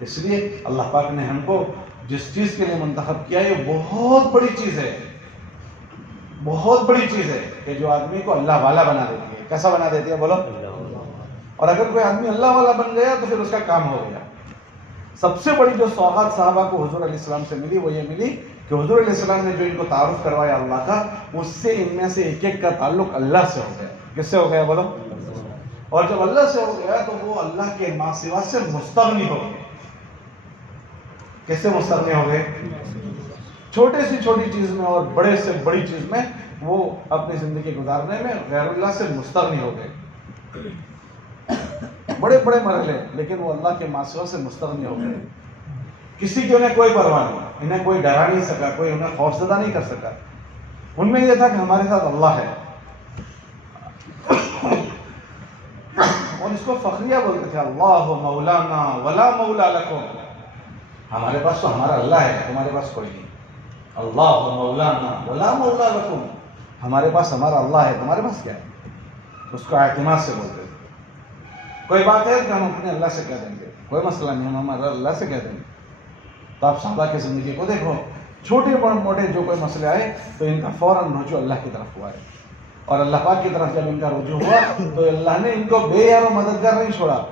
اس لیے اللہ پاک نے ہم کو جس چیز کے لیے منتخب کیا ہے یہ بہت بڑی چیز ہے، بہت بڑی چیز ہے کہ جو آدمی کو اللہ والا بنا دیتی ہے۔ کیسا بنا دیتی ہے بولو؟ اور اگر کوئی آدمی اللہ والا بن گیا تو پھر اس کا کام ہو گیا۔ سب سے بڑی جو سوغات صحابہ کو حضور علیہ السلام سے ملی وہ یہ ملی کہ حضور علیہ السلام نے جو ان کو تعارف کروایا اللہ کا، اس سے ان میں سے ایک ایک کا تعلق اللہ سے ہو گیا۔ کس سے ہو گیا بولو؟ اور جب اللہ سے ہو گیا تو وہ اللہ کے ما سوا سے مستغنی ہو گئے۔ کس سے مستغنی ہو گئے؟ چھوٹے سے چھوٹی چیز میں اور بڑے سے بڑی چیز میں وہ اپنی زندگی گزارنے میں غیر اللہ سے مستغنی ہو گئے۔ بڑے بڑے مرحلے، لیکن وہ اللہ کے ما سوا سے مستغنی ہو گئے۔ کسی کی انہیں کوئی پرواہ نہیں، انہیں کوئی ڈرا نہیں سکا، کوئی انہیں خوفزدہ نہیں کر سکا۔ ان میں یہ تھا کہ ہمارے ساتھ اللہ ہے، اور اس کو فخریہ بولتے تھے، اللہ مولانا ولا مولا لکم، ہمارے پاس تو ہمارا اللہ ہے، تمہارے پاس کوئی نہیں۔ اللہ مولانا ولا مولا لکم، ہمارے پاس ہمارا اللہ ہے، تمہارے پاس کیا ہے؟ اس کو اعتماد سے بولتے تھے۔ کوئی بات ہے کہ ہم اپنے اللہ سے کہہ دیں گے، کوئی مسئلہ نہیں، ہم ہمارا اللہ سے کہہ دیں گے۔ تو آپ صحابہ کی زندگی کو دیکھو، چھوٹے موٹے جو کوئی مسئلے آئے تو ان کا فوراً رجوع اللہ کی طرف ہوا ہے، اور اللہ پاک کی طرف جب ان کا رجوع ہوا تو اللہ نے ان کو بے یار و مددگار نہیں چھوڑا۔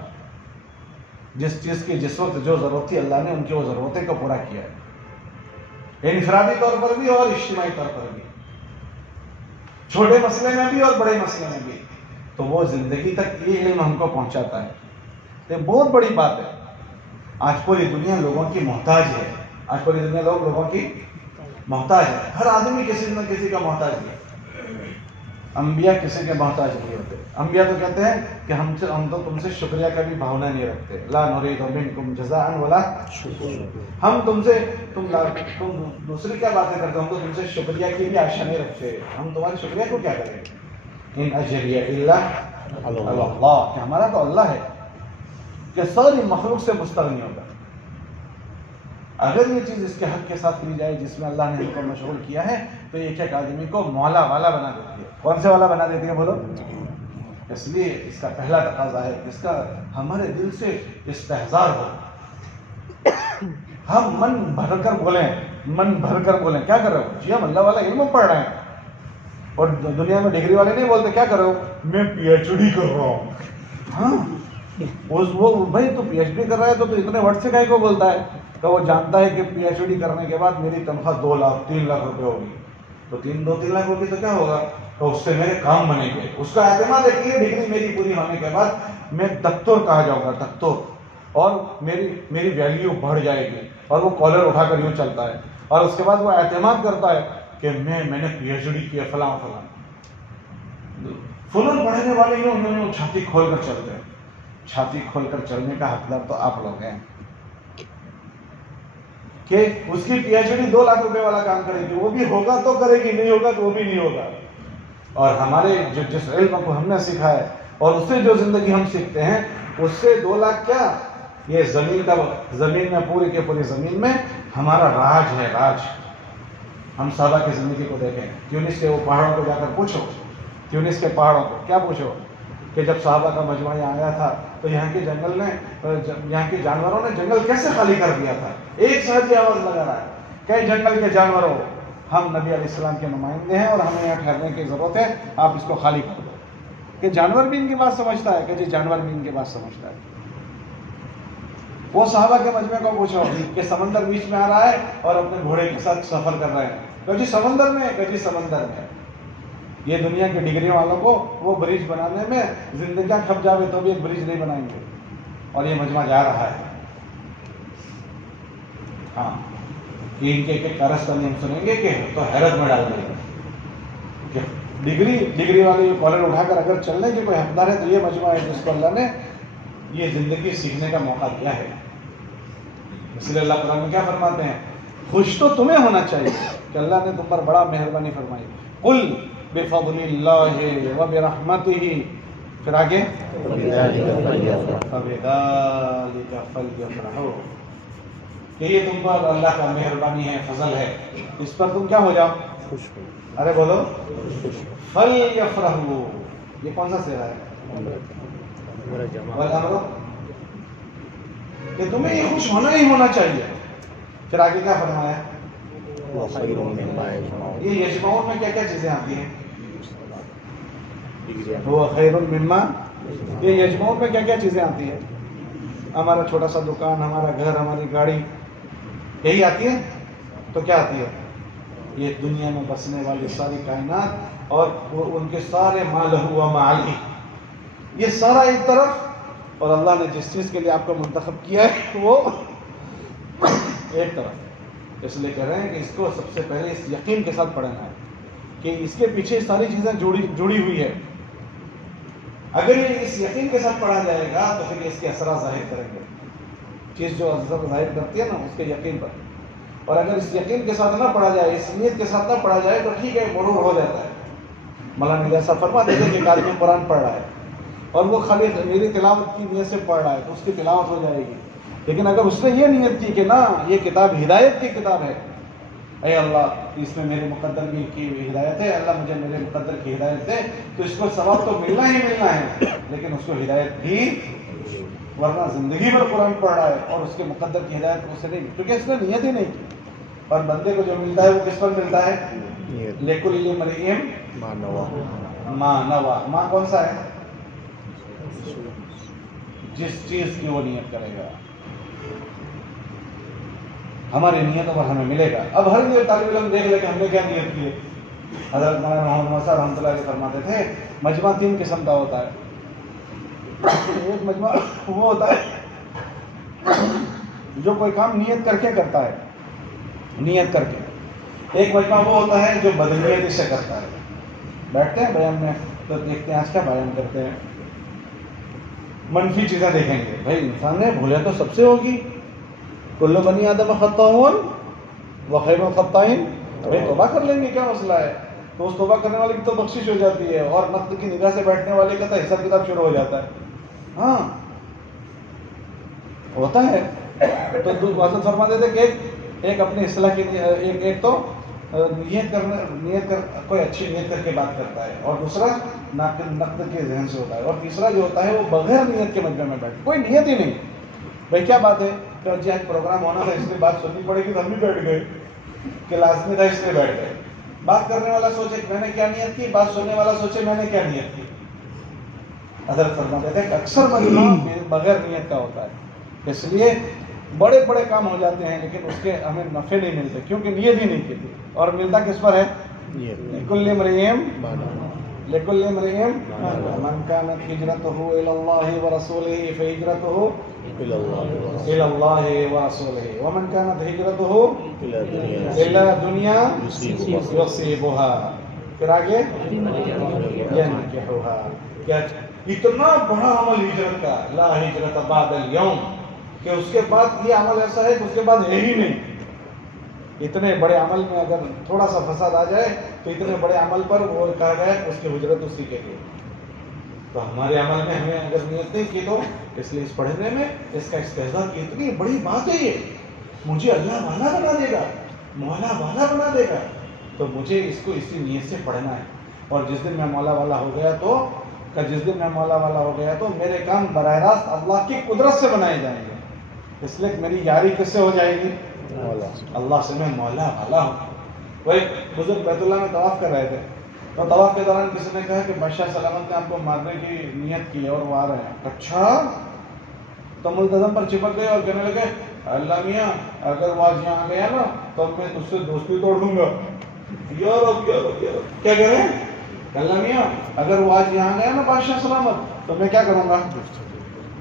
جس چیز کی جس وقت جو ضرورت تھی اللہ نے ان کی وہ ضرورتیں کو پورا کیا ہے، انفرادی طور پر بھی اور اجتماعی طور پر بھی، چھوٹے مسئلے میں بھی اور بڑے مسئلے میں بھی۔ تو وہ زندگی تک یہ علم ہم کو پہنچاتا ہے. یہ بہت بڑی بات ہے. آج پوری دنیا لوگوں کی محتاج ہے. آج پوری دنیا لوگوں کی محتاج ہے. ہر آدمی کسی نہ کسی کا محتاج ہے. انبیاء کسی کے محتاج نہیں ہوتے. انبیاء تو کہتے ہیں کہ ہم تو تم سے شکریہ کا بھی بھاونا نہیں رکھتے. لا نريد منکم جزاء ولا ہم تم دوسری کیا باتیں کرتے ہم تو تم سے شکریہ کی بھی آشا نہیں رکھتے. ہم تمہارے شکریہ کو کیا کریں گے؟ ان اجریہ الا علی اللہ، کہ ہمارا تو اللہ ہے کہ ساری مخلوق سے مستغنی ہوگا. اگر یہ چیز اس کے حق کے ساتھ کی جائے جس میں اللہ نے ان کو مشغول کیا ہے تو ایک ایک آدمی کو مولا والا بنا دیتی ہے. کون سے والا بنا دیتی ہے بولو؟ اس لیے اس کا پہلا تقاضا ہے جس کا ہمارے دل سے استحضار ہو. ہم من بھر کر بولیں کیا کر رہے ہو؟ جی ہم اللہ والا علم پڑھ رہے ہیں. اور دنیا میں ڈگری والے نہیں بولتے کیا کر رہے ہو؟ میں پی ایچ ڈی کر رہا ہوں. ہاں وہ بھائی تو پی ایچ ڈی کر رہا ہے تو اتنے ورڈ سے کہیں کو بولتا ہے؟ تو وہ جانتا ہے کہ پی ایچ ڈی کرنے کے بعد میری تنخواہ 2 لاکھ 3 لاکھ روپے ہوگی. تو 2-3 لاکھ ہوگی تو کیا ہوگا؟ تو اس سے میرے کام بنے گے. اس کا اعتماد ہے کہ یہ ڈگری میری پوری ہونے کے بعد میں دکتور کہا جاؤں گا، دکتور، اور میری ویلیو بڑھ جائے گی. اور وہ کالر اٹھا کر یوں چلتا ہے. اور اس کے بعد وہ اعتماد کرتا ہے کہ میں نے پی ایچ ڈی کیا فلاں. فنون پڑھنے والے ہی انہوں نے چھاتی کھول کر چلتے ہیں. چھاتی کھول کر چلنے کا حقدار تو آپ لوگ ہیں کہ اس کی پی ایچ ڈی 2 لاکھ روپے والا کام کرے گی. وہ بھی ہوگا تو کرے گی، نہیں ہوگا تو وہ بھی نہیں ہوگا. اور ہمارے جس علم کو ہم نے سیکھا ہے اور اس سے جو زندگی ہم سیکھتے ہیں اس سے 2 لاکھ کیا، یہ زمین میں پوری کے پوری زمین میں ہمارا راج ہے، راج. ہم صحابہ کی زندگی کو دیکھیں. تیونس کے وہ پہاڑوں کو جا کر پوچھو، تیونس کے پہاڑوں کو کیا پوچھو کہ جب صحابہ کا مجمع یہاں آیا تھا تو یہاں کے جانوروں نے جنگل کیسے خالی کر دیا تھا. ایک شہر کی آواز لگا رہا ہے کہ جنگل کے جانوروں، ہم نبی علیہ السلام کے نمائندے ہیں اور ہمیں یہاں ٹھہرنے کی ضرورت ہے، آپ اس کو خالی کر دو. کہ جانور بھی ان کی بات سمجھتا ہے کہ جی جانور بھی ان کی بات سمجھتا ہے. وہ صحابہ کے مجمع کو پوچھو کہ سمندر بیچ میں آ رہا ہے اور اپنے گھوڑے کے ساتھ سفر کر رہے ہیں. کہ جی سمندر میں. یہ دنیا کی ڈگریوں والوں کو وہ برج بنانے میں زندگیاں کھپ جاوے تو بھی ایک برج نہیں بنائیں گے. اور یہ مجمع جا رہا ہے. ہاں کہ ان کے ایک کارستانی ہم سنیں گے کہ تو حیرت میں ڈال دیں گے کہ ڈگری والے یہ کالر اٹھا کر اگر چلنے کے کوئی حقدار ہے تو یہ مجمع ہے جس کو اللہ نے یہ زندگی سیکھنے کا موقع دیا ہے. اس لیے اللہ قرآن میں کیا فرماتے ہیں؟ خوش تو تمہیں ہونا چاہیے کہ اللہ نے تم پر بڑا مہربانی فرمائی. قل بفضل اللہ وبرحمتہ، پھر آگے فبذالک فلیفرحوا، کہ یہ تم پر اللہ کا مہربانی ہے، فضل ہے، اس پر تم کیا ہو جاؤ؟ خوش. ارے بولو فلیفرحوا. یہ کون سا سیرا ہے؟ والامر، کہ تمہیں یہ خوش ہونا ہی ہونا چاہیے. پھر آگے کیا فرمایا؟ یہ یجمعون میں کیا کیا چیزیں آتی ہیں؟ وہ خیر مما، یہ یجمعون میں کیا کیا چیزیں آتی ہیں؟ ہمارا چھوٹا سا دکان، ہمارا گھر، ہماری گاڑی، یہی آتی ہے. تو کیا آتی ہے؟ یہ دنیا میں بسنے والی ساری کائنات اور ان کے سارے مالہ و معالی، یہ سارا ایک طرف. اور اللہ نے جس چیز کے لیے آپ کو منتخب کیا ہے وہ ایک طرف. اس لیے کہہ رہے ہیں کہ اس کو سب سے پہلے اس یقین کے ساتھ پڑھنا ہے کہ اس کے پیچھے ساری چیزیں جڑی ہوئی ہے. اگر یہ اس یقین کے ساتھ پڑھا جائے گا تو پھر اس کے اثرات ظاہر کریں گے. چیز جو اثر ظاہر کرتی ہے نا اس کے یقین پر. اور اگر اس یقین کے ساتھ نہ پڑھا جائے، اس نیت کے ساتھ نہ پڑھا جائے تو ٹھیک ہے، مرور ہو جاتا ہے. مولانا جیسا فرما دیتے کہ ایک آدمی قرآن پڑھ رہا ہے اور وہ خالی میری تلاوت کی نیت سے پڑھ رہا ہے تو اس کی تلاوت ہو جائے گی. لیکن اگر اس نے یہ نیت کی کہ نہ یہ کتاب ہدایت کی کتاب ہے، اے اللہ اس میں میرے مقدر کی ہدایت ہے، اللہ مجھے میرے مقدر کی ہدایت دے، تو اس کو ثواب تو ملنا ہی ملنا ہے، لیکن اس کو ہدایت بھی، ورنہ زندگی بھر قرآن پڑھ رہا ہے اور اس کے مقدر کی ہدایت اس سے نہیں، کیونکہ اس نے نیت ہی نہیں کی. اور بندے کو جو ملتا ہے وہ کس پر ملتا ہے؟ لِكُلِّ امْرِئٍ مَا نَوَىٰ. ماں کون سا ہے؟ جس چیز کی وہ نیت کرے گا. ہماری نیتوں پر ہمیں ملے گا. اب ہر طالب علم دیکھ لے کہ ہم نے کیا نیت کی ہے. حضرت مولانا محمد موسیٰ رحمۃ اللہ علیہ فرماتے تھے مجمع 3 قسم کا ہوتا ہے. ایک مجمع وہ ہوتا ہے جو کوئی کام نیت کر کے کرتا ہے, نیت کر کے. ایک مجمع وہ ہوتا ہے جو بدنیتی سے کرتا ہے. بیٹھتے ہیں بیان میں تو دیکھتے ہیں آج کیا بیان کرتے ہیں, منفی چیزیں دیکھیں گے. بھائی انسان نے بھولے تو سب سے ہوگی, کل بنی آدم خطاؤن وخیر الخطائین. بھائی توبہ کر لیں گے, کیا مسئلہ ہے؟ تو اس توبہ کرنے والے کی تو بخشش ہو جاتی ہے, اور نقد کی نگاہ سے بیٹھنے والے کا تو حساب کتاب شروع ہو جاتا ہے. ہاں ہوتا ہے. تو حضرت فرماتے تھے کہ ایک اپنی اصلاح کی ایک تو کوئی اچھی نیت کر کے بات کرتا ہے, اور دوسرا نقد کے ذہن سے ہوتا ہے, اور تیسرا جو ہوتا ہے وہ بغیر نیت کے مجمع میں بیٹھ, کوئی نیت ہی نہیں. بھائی کیا بات ہے کہ جی آج پروگرام ہونا تھا اس لیے بات سننی پڑے گی تو ہم بھی بیٹھ گئے, کہ لازمی تھا اس لیے بیٹھ گئے. بات کرنے والا سوچے میں نے کیا نیت کی, بات سننے والا سوچے میں نے کیا نیت کی. حضرت فرماتے تھے کہ اکثر مجمع بغیر نیت کا ہوتا ہے, اس لیے بڑے بڑے کام ہو جاتے ہیں لیکن اس کے ہمیں نفع نہیں ملتے کیونکہ نیت ہی نہیں کی تھی. اور ملتا کس پر ہے؟ لکل امرئ من كانت هجرته الى الله ورسوله فهجرته الى الله ورسوله ومن كانت هجرته الى دنیا يصيبها. پھر آگے ينكحها. کیا اتنا بڑا عمل ہجرت کا, لا ہجرت بعد اليوم, کہ اس کے بعد یہ عمل ایسا ہے کہ اس کے بعد ہے ہی نہیں. اتنے بڑے عمل میں اگر تھوڑا سا فساد آ جائے تو اتنے بڑے عمل پر وہ کہا گیا کہ اس کی ہجرت اسی کے لیے. تو ہمارے عمل میں ہمیں اگر نیت نہیں کی تو اس لیے اس پڑھنے میں اس کا استحضار کی اتنی بڑی بات ہے, یہ مجھے اللہ والا بنا دے گا, مولا والا بنا دے گا, تو مجھے اس کو اسی نیت سے پڑھنا ہے. اور جس دن میں مولا والا ہو گیا تو میرے کام براہ راست اللہ کی قدرت سے بنائے جائیں گے. اس لیے میری یاری کس سے ہو جائے گی؟ اللہ سے. میں مولا والا ہوں. وہی بزرگ بیت اللہ میں طواف کر رہے تھے, تو طواف کے دوران کسی نے کہا کہ بادشاہ سلامت نے آپ کو مارنے کی نیت کی ہے اور وہ آ رہے ہیں. اچھا, تو ملتزم پر چپک گئے اور کہنے لگے اللہ میاں اگر وہ آج یہاں آ گیا نا تو میں تجھ سے دوستی توڑ دوں گا. کیا کہہ رہے ہیں؟ اللہ میاں اگر وہ آج یہاں گیا نا بادشاہ سلامت تو میں کیا کروں گا؟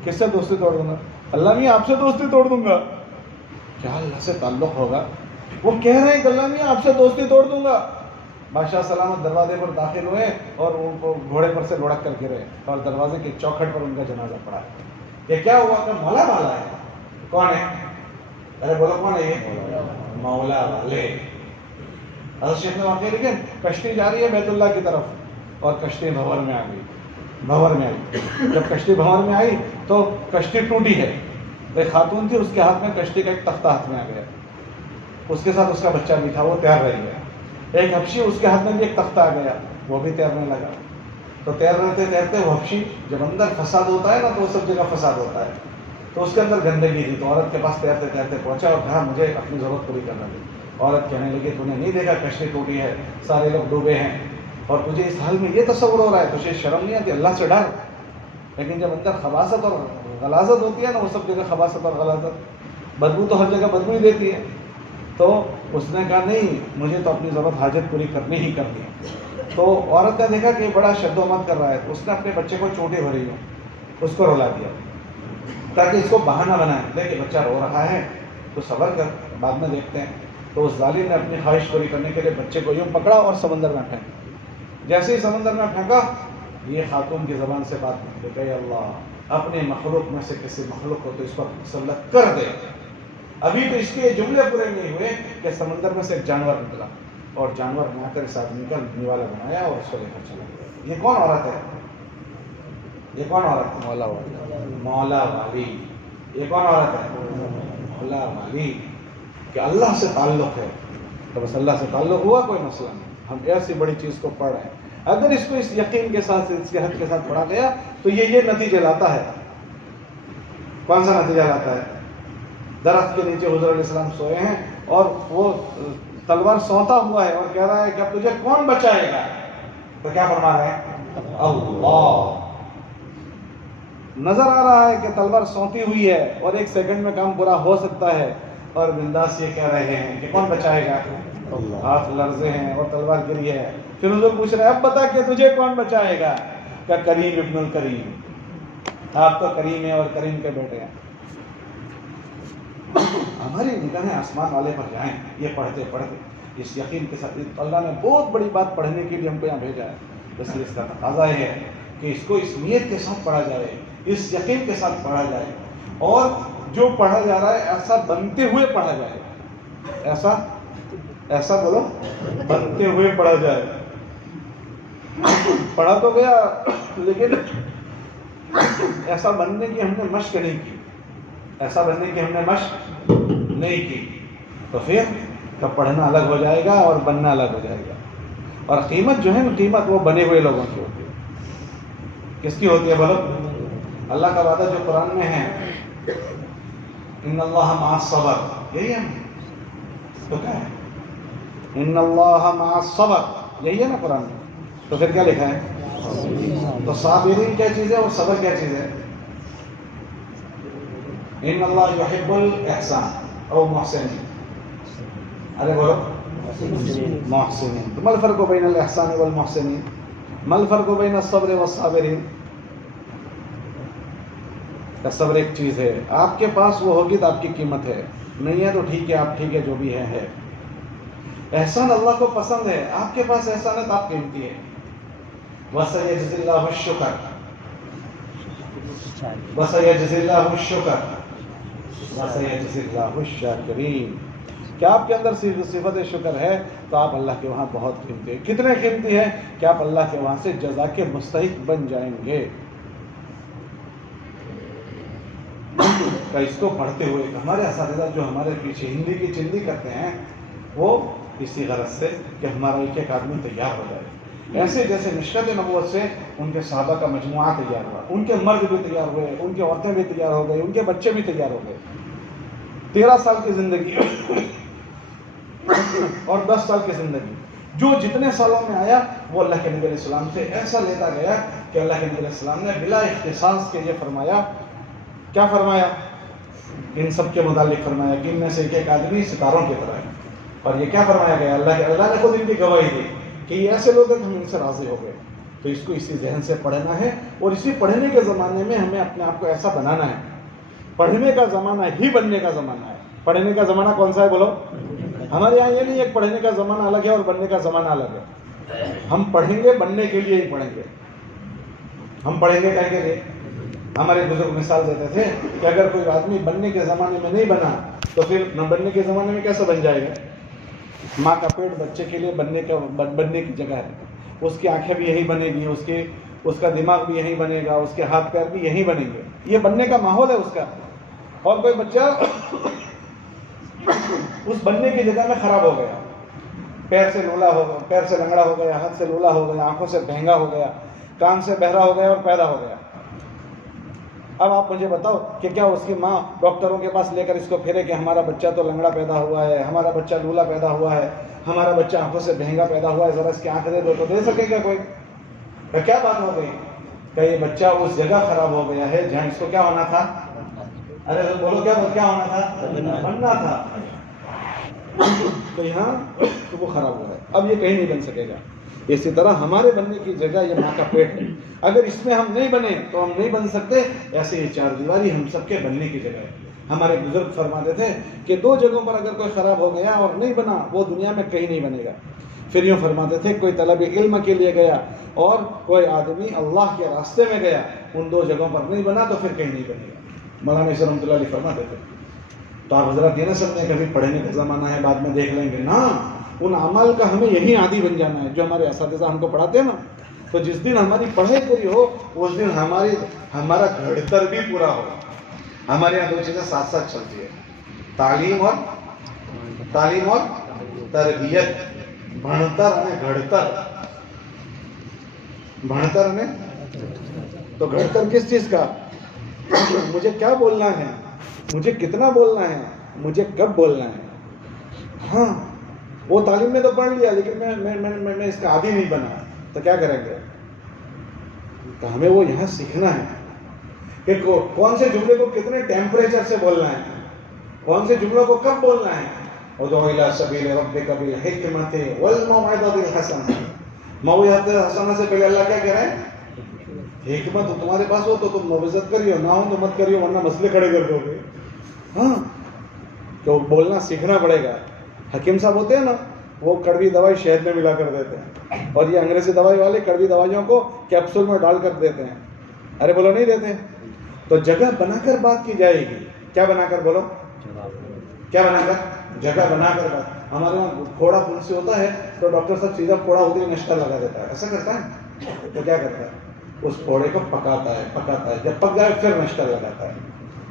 کس سے دوستی توڑ دوں گا؟ اللہ میاں آپ سے دوستی توڑ دوں گا. کیا اللہ سے تعلق ہوگا؟ وہ کہہ رہے ہیں کہ اللہ میاں آپ سے دوستی توڑ دوں گا. بادشاہ سلامت دروازے پر داخل ہوئے اور ان کو گھوڑے پر سے لڑک کر گرے اور دروازے کے چوکھٹ پر ان کا جنازہ پڑا. یہ کیا ہوا کہ مولا والا ہے. کون ہے؟ ارے بولو کون ہے یہ؟ مولا والے. حضرت شیخ نے واقعہ لکھے, کشتی جا رہی ہے بیت اللہ کی طرف اور کشتی بھنور میں آئی. جب کشتی بھنور میں آئی تو کشتی ٹوٹی ہے. ایک خاتون تھی, اس کے ہاتھ میں کشتی کا ایک تختہ ہاتھ میں آ گیا, اس کے ساتھ اس کا بچہ بھی تھا, وہ تیر رہی ہے. ایک حبشی, اس کے ہاتھ میں بھی ایک تختہ آ گیا, وہ بھی تیرنے لگا. تو تیرتے وہ حبشی, جب اندر فساد ہوتا ہے نا تو وہ سب جگہ فساد ہوتا ہے, تو اس کے اندر گندگی تھی. تو عورت کے پاس تیرتے پہنچا اور کہا مجھے اپنی ضرورت پوری کرنا تھی. عورت کہنے لگی تو نے نہیں دیکھا کشتی ٹوٹی ہے, سارے لوگ ڈوبے ہیں, اور تجھے اس حال میں یہ تصور ہو رہا ہے, تجھے شرم نہیں آتی؟ اللہ سے ڈر. لیکن جب اندر خباثت اور غلاظت ہوتی ہے نا, وہ سب جگہ خباثت اور غلاظت, بدبو تو ہر جگہ بدبو ہی دیتی ہے. تو اس نے کہا نہیں, مجھے تو اپنی ضرورت حاجت پوری کرنی ہی کرنی ہے. تو عورت کا دیکھا کہ بڑا شد و مت کر رہا ہے, تو اس نے اپنے بچے کو چوٹیں بھری ہیں, اس کو رلا دیا تاکہ اس کو بہانہ بنائے. دیکھ بچہ رو رہا ہے تو صبر کر, بعد میں دیکھتے ہیں. تو اس ظالم نے اپنی خواہش پوری کرنے کے لیے بچے کو یوں پکڑا اور سمندر میں پھینکا. جیسے ہی سمندر میں پھینکا, یہ خاتون کی زبان سے بات نکلی کہ اللہ اپنے مخلوق میں سے کسی مخلوق کو تو اس پر مسلط کر دے. ابھی تو اس کے جملے پورے نہیں ہوئے کہ سمندر میں سے ایک جانور نکلا, اور جانور نے آ کر اس آدمی کا نیوالا بنایا اور اس کو لے کر چلا گیا. یہ کون عورت ہے؟ یہ کون عورت ہے؟ مولا والی. یہ کون عورت ہے؟ مولا والی. کہ اللہ سے تعلق ہے تو بس اللہ سے تعلق ہوا, کوئی مسئلہ نہیں. ہم ایسی بڑی چیز کو پڑھ رہے ہیں, اگر اس کو اس یقین کے ساتھ, اس کے حد کے ساتھ پڑھا گیا تو یہ نتیجہ لاتا ہے. کون سا نتیجہ لاتا ہے؟ درخت کے نیچے حضور علیہ السلام سوئے ہیں اور وہ تلوار سونتا ہوا ہے اور کہہ رہا ہے کہ اب تجھے کون بچائے گا؟ تو کیا فرما رہے ہیں؟ اللہ. نظر آ رہا ہے کہ تلوار سونتی ہوئی ہے اور ایک سیکنڈ میں کام پورا ہو سکتا ہے, اور بنداس یہ کہہ رہے ہیں کہ کون بچائے گا؟ ہاتھ لرزے ہیں اور تلوار گری ہے. پھر حضور پوچھ رہے ہیں اب بتا کہ تجھے کون بچائے گا؟ کہ کریم ابن الکریم، آپ تو کریم ہیں اور کریم کے بیٹے ہیں. ہماری نگاہیں آسمان والے پر جائیں یہ پڑھتے پڑھتے اس یقین کے ساتھ. اللہ نے بہت بڑی بات پڑھنے کے لیے ہم کو یہاں بھیجا ہے، اس لیے اس کا تقاضا یہ ہے کہ اس کو اس نیت کے ساتھ پڑھا جائے، اس یقین کے ساتھ پڑھا جائے، اور جو پڑھا جا رہا ہے ایسا بنتے ہوئے پڑھا جائے. ایسا بولو، بنتے ہوئے پڑھا جائے. پڑھا تو گیا لیکن ایسا بننے کی ہم نے مشق نہیں کی، ایسا بننے کی ہم نے مشق نہیں کی، تو پھر تو پڑھنا الگ ہو جائے گا اور بننا الگ ہو جائے گا. اور قیمت جو ہے نا، قیمت وہ بنے ہوئے لوگوں کی ہوتی ہے. کس کی ہوتی ہے بولو؟ اللہ کا وعدہ جو قرآن میں ہے، ان اللہ مع الصبر، یہی ہے تو کیا ہے؟ ان اللہ مع الصبر، یہی ہے نا قرآن میں. تو پھر کیا لکھا ہے؟ تو صابرین کیا چیز ہے اور صبر کیا چیز ہے؟ ان اللہ یحب الاحسان او محسنین. ارے بولو محسنین. تو ما الفرق بین الاحسان والمحسنین؟ ما الفرق بین الصبر والصابرین؟ صبر ایک چیز ہے، آپ کے پاس وہ ہوگی تو آپ کی قیمت ہے، نہیں ہے تو ٹھیک ہے، آپ ٹھیک ہے جو بھی ہے. احسان اللہ کو پسند ہے، آپ کے پاس احسان ہے تو آپ قیمتی ہے. وَسَيَجْزِي اللَّهُ الشُّكْرَ وَسَيَجْزِي اللَّهُ الشُّكْرَ وَسَيَجْزِي اللَّهُ الشَّاكِرِينَ. کہ آپ کے اندر صفت شکر ہے تو آپ اللہ کے وہاں بہت قیمتی ہیں. کتنے قیمتی ہیں کہ آپ اللہ کے وہاں سے جزا کے مستحق بن جائیں گے. اس کو پڑھتے ہوئے ہمارے اساتذہ جو ہمارے پیچھے ہندی کی چندی کرتے ہیں، وہ اسی غرض سے کہ ہمارا ایک ایک آدمی تیار ہو جائے. ایسے جیسے مشکات نبوت سے ان کے صحابہ کا مجموعہ تیار ہوا، ان کے مرد بھی تیار ہوئے، ان کی عورتیں بھی تیار ہو گئی، ان کے بچے بھی تیار ہو گئے. 13 سال کی زندگی اور 10 سال کی زندگی، جو جتنے سالوں میں آیا وہ اللہ کے نبی علیہ السلام سے ایسا لیتا گیا کہ اللہ کے نبی علیہ السلام نے بلا اختصاص کے یہ فرمایا. کیا فرمایا؟ ان سب کے متعلق فرمایا کہ ان میں سے ایک ایک آدمی ستاروں کی طرح ہے. اور یہ کیا فرمایا گیا؟ اللہ نے خود ان کی گواہی دی کہ یہ ایسے لوگ ہیں کہ ہم ان سے راضی ہو گئے. تو اس کو اسی ذہن سے پڑھنا ہے، اور اسی پڑھنے کے زمانے میں ہمیں اپنے آپ کو ایسا بنانا ہے. پڑھنے کا زمانہ ہی بننے کا زمانہ ہے. پڑھنے کا زمانہ کون سا ہے بولو؟ ہمارے یہاں یہ نہیں ہے پڑھنے کا زمانہ الگ ہے اور بننے کا زمانہ الگ ہے. ہم پڑھیں گے بننے کے لیے ہی پڑھیں گے. ہم پڑھیں گے کہیں گے. ہمارے بزرگ مثال دیتے تھے کہ اگر کوئی آدمی بننے کے زمانے میں نہیں بنا تو پھر نہ بننے کے زمانے میں کیسا بن جائے گا؟ ماں کا پیٹ بچے کے لیے بننے کی جگہ ہے. اس کی آنکھیں بھی یہی بنے گی، اس کا دماغ بھی یہی بنے گا، اس کے ہاتھ پیر بھی یہی بنیں گے. یہ بننے کا ماحول ہے اس کا. اور کوئی بچہ اس بننے کی جگہ میں خراب ہو گیا، پیر سے لنگڑا ہو گیا، ہاتھ سے لولا ہو گیا، آنکھوں سے بہنگا ہو گیا، کان سے بہرا ہو گیا اور پیدا ہو گیا. اب آپ مجھے بتاؤ کہ کیا اس کی ماں ڈاکٹروں کے پاس لے کر اس کو پھرے کہ ہمارا بچہ تو لنگڑا پیدا ہوا ہے، ہمارا بچہ لولا پیدا ہوا ہے، ہمارا بچہ آنکھوں سے بہنگا پیدا ہوا ہے، ذرا اس کی آنکھ دے دو، تو دے سکے گا کوئی؟ کیا بات ہو گئی کہ یہ بچہ اس جگہ خراب ہو گیا ہے جہاں اس کو کیا ہونا تھا؟ ارے بولو کیا ہونا تھا؟ بننا تھا. تو یہاں وہ خراب ہوا ہے، اب یہ کہیں نہیں بن سکے گا. اسی طرح ہمارے بننے کی جگہ یہ ماں کا پیٹ ہے. اگر اس میں ہم نہیں بنے تو ہم نہیں بن سکتے. ایسے ہی چار دیواری ہم سب کے بننے کی جگہ ہے. ہمارے بزرگ فرماتے تھے کہ 2 جگہوں پر اگر کوئی خراب ہو گیا اور نہیں بنا وہ دنیا میں کہیں نہیں بنے گا. پھر یوں فرماتے تھے کوئی طلب علم کے لیے گیا اور کوئی آدمی اللہ کے راستے میں گیا، ان 2 جگہوں پر نہیں بنا تو پھر کہیں نہیں بنے گا. مولانا اسلام رحمۃ اللہ علیہ فرماتے تھے. تو آپ حضرات یہ نہ سمجھیں کبھی پڑھنے کا زمانہ ہے بعد میں دیکھ لیں گے، نا. ان اعمال کا ہمیں یہی عادی بن جانا ہے جو ہمارے اساتذہ ہم کو پڑھاتے ہیں نا. تو جس دن ہماری پڑھائی پوری ہو اس دن ہمارا گھڑتر بھی پورا ہو. ہمارے یہاں 2 چیزیں ساتھ ساتھ چلتی ہے، تعلیم اور تربیت. بھણتر میں تو گھڑتر کس چیز کا؟ مجھے کیا بولنا ہے، مجھے کتنا بولنا ہے، مجھے کب بولنا ہے. ہاں وہ تعلیم میں تو پڑھ لیا لیکن میں اس کا عادی نہیں بنا، تو کیا کریں گے؟ تو ہمیں وہ یہاں سیکھنا ہے کہ کون سے جملے کو کتنے ٹیمپریچر سے بولنا ہے. کون سے جملوں کو کب بولنا ہے؟ ادعو الی سبیل ربک بالحکمۃ والموعظۃ الحسنہ. موعظۃ حسنہ سے پہلے اللہ کیا کہہ رہا ہے؟ حکمت ہو تمہارے پاس ہو تو تم موعظت کریو، نہ ہو تو مت کریو ورنہ مسئلے کھڑے کر دو گے. ہاں تو بولنا سیکھنا پڑے گا. حکیم صاحب ہوتے ہیں نا، وہ کڑوی دوائی شہد میں ملا کر دیتے ہیں، اور یہ انگریزی دوائی والے کڑوی دوائیوں کو کیپسول میں ڈال کر دیتے ہیں. ارے بولو نہیں دیتے. تو جگہ بنا کر بات کی جائے گی. کیا بنا کر؟ بولو کیا بنا کر؟ جگہ بنا کر بات. ہمارے وہاں پھوڑا پھنسی ہوتا ہے تو ڈاکٹر صاحب سیدھا پھوڑا ہوتے ہی نشتہ لگا دیتا ہے. ایسا کرتا ہے؟ تو کیا کرتا ہے؟ اس پھوڑے کو پکاتا ہے، جب پک جائے پھر نشتہ لگاتا ہے،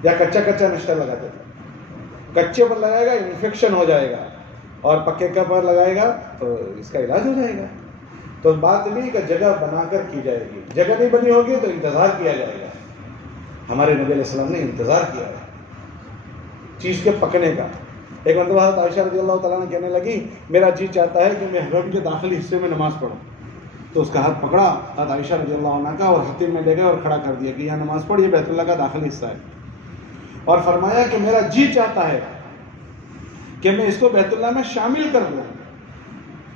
یا کچا نشتہ لگا دیتا ہے. کچے پر لگائے گا انفیکشن ہو جائے گا، اور پکے کا پر لگائے گا تو اس کا علاج ہو جائے گا. تو بات نہیں کہ جگہ بنا کر کی جائے گی. جگہ نہیں بنی ہوگی تو انتظار کیا جائے گا. ہمارے نبی علیہ السلام نے انتظار کیا ہے چیز کے پکنے کا. ایک مرتبہ حضرت عائشہ رضی اللہ تعالیٰ نے کہنے لگی میرا جی چاہتا ہے کہ میں حرم کے داخلی حصے میں نماز پڑھوں. تو اس کا ہاتھ پکڑا حضرت عائشہ رضی اللہ عنہ کا اور حتیم میں لے گئے اور کھڑا کر دیا کہ یہاں نماز پڑھ، یہ بیت اللہ کا داخلی حصہ ہے. اور فرمایا کہ میرا جی چاہتا ہے کہ میں اس کو بیت اللہ میں شامل کر دوں،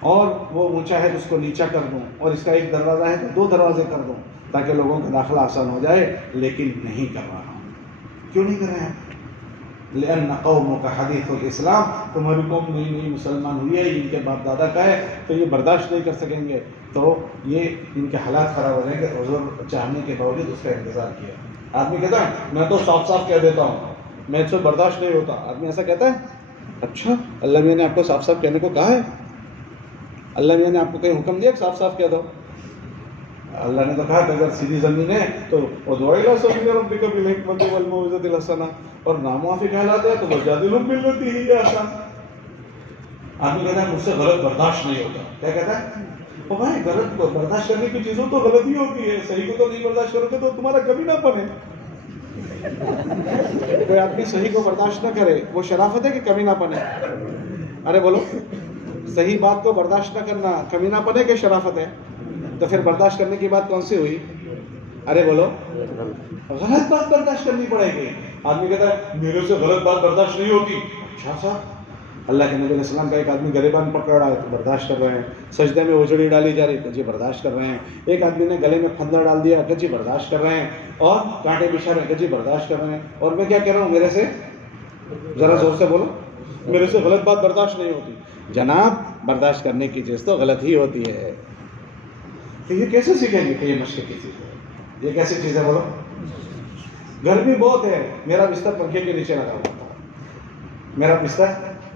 اور وہ اونچا ہے تو اس کو نیچا کر دوں، اور اس کا ایک دروازہ ہے تو 2 دروازے کر دوں تاکہ لوگوں کا داخلہ آسان ہو جائے. لیکن نہیں کر رہا ہوں. کیوں نہیں کر رہے ہیں؟ لأن قومك حدیث الاسلام، تمہاری قوم نئی مسلمان ہوئی ہے، ان کے باپ دادا کا ہے، تو یہ برداشت نہیں کر سکیں گے. تو یہ ان کے حالات خراب ہو جائیں گے. حضور چاہنے کے باوجود اس کا انتظار کیا. آدمی کہتا ہے میں تو صاف صاف کہہ دیتا ہوں، میں اس سے برداشت نہیں ہوتا. آدمی ایسا کہتا ہے؟ اچھا اللہ میاں نے آپ کو صاف صاف کہنے کو کہا ہے؟ اللہ میاں نے آپ کو کہیں حکم دیا کہ صاف صاف کہہ دو؟ اللہ نے تو کہا کہ اگر سیدھی زمین ہے تو ادعو الی سبیل ربک بالحکمۃ والموعظۃ الحسنہ، اور ناموافق حالات ہے تو وجادلہم بالتی ہی احسن. آدمی کہتا ہے مجھ سے غلط برداشت نہیں ہوتا. کیا کہتا ہے؟ او بھائی غلط برداشت کرنے کی چیزوں تو غلط ہی ہوتی ہے، صحیح کو تو نہیں برداشت کرو گے تو تمہارا کبھی نہ بنے. کوئی آدمی صحیح کو برداشت نہ کرے وہ شرافت ہے کہ کمی نہ پنے؟ ارے بولو، صحیح بات کو برداشت نہ کرنا کمی نہ پنے کہ شرافت ہے؟ تو پھر برداشت کرنے کی بات کون سی ہوئی؟ ارے بولو، غلط بات برداشت کرنی پڑے گی. آدمی کہتا ہے میرے سے غلط بات برداشت نہیں ہوتی. اچھا صاحب، اللہ کے نبی علیہ السلام کا ایک آدمی گریبان پکڑ رہا ہے تو برداشت کر رہے ہیں. سجدے میں اجڑی ڈالی جا رہی تو جی برداشت کر رہے ہیں. ایک آدمی نے گلے میں پھندر ڈال دیا کہ جی برداشت کر رہے ہیں. اور کانٹے بچھا رہے ہیں کہ جی برداشت کر رہے ہیں. اور میں کیا کہہ رہا ہوں؟ میرے سے ذرا زور سے بولو، میرے سے غلط بات برداشت نہیں ہوتی. جناب برداشت کرنے کی چیز تو غلط ہی ہوتی ہے. تو یہ کیسے سیکھیں گے کہ یہ مشق کی چیز ہے؟ یہ کیسی چیز ہے؟ بولو. گرمی بہت ہے، میرا بستر پنکھے کے نیچے لگا ہوا تھا.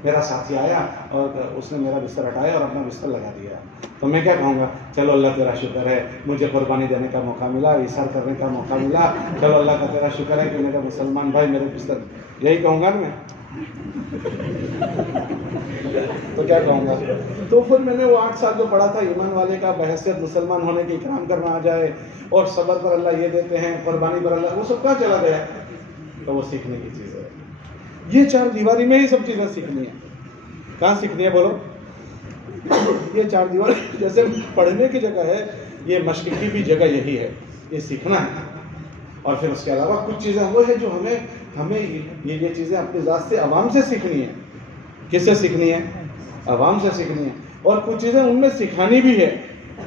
میرا ساتھی آیا اور اس نے میرا بستر ہٹایا اور اپنا بستر لگا دیا. تو میں کیا کہوں گا؟ چلو اللہ تیرا شکر ہے مجھے قربانی دینے کا موقع ملا، اثار کرنے کا موقع ملا. چلو اللہ کا تیرا شکر ہے کہ میرا مسلمان بھائی میرے بستر. یہی کہوں گا نا میں. تو کیا کہوں گا؟ تو پھر میں نے وہ 8 سال جو پڑھا تھا ایمان والے کا، بحیثیت مسلمان ہونے کے اکرام کرنا آ جائے، اور صبر پر اللہ یہ دیتے ہیں، قربانی پر اللہ، وہ سب کہاں چلا گیا؟ تو وہ سیکھنے کی چیز ہے. یہ 4 دیواری میں ہی سب چیزیں سیکھنی ہیں. کہاں سیکھنی ہے؟ بولو. یہ 4 دیواری جیسے پڑھنے کی جگہ ہے، یہ مشق کی بھی جگہ یہی ہے. یہ سیکھنا ہے. اور پھر اس کے علاوہ کچھ چیزیں وہ ہے جو ہمیں یہ چیزیں اپنی ذات سے، عوام سے سیکھنی ہے. کس سے سیکھنی ہے؟ عوام سے سیکھنی ہے. اور کچھ چیزیں ان میں سکھانی بھی ہے.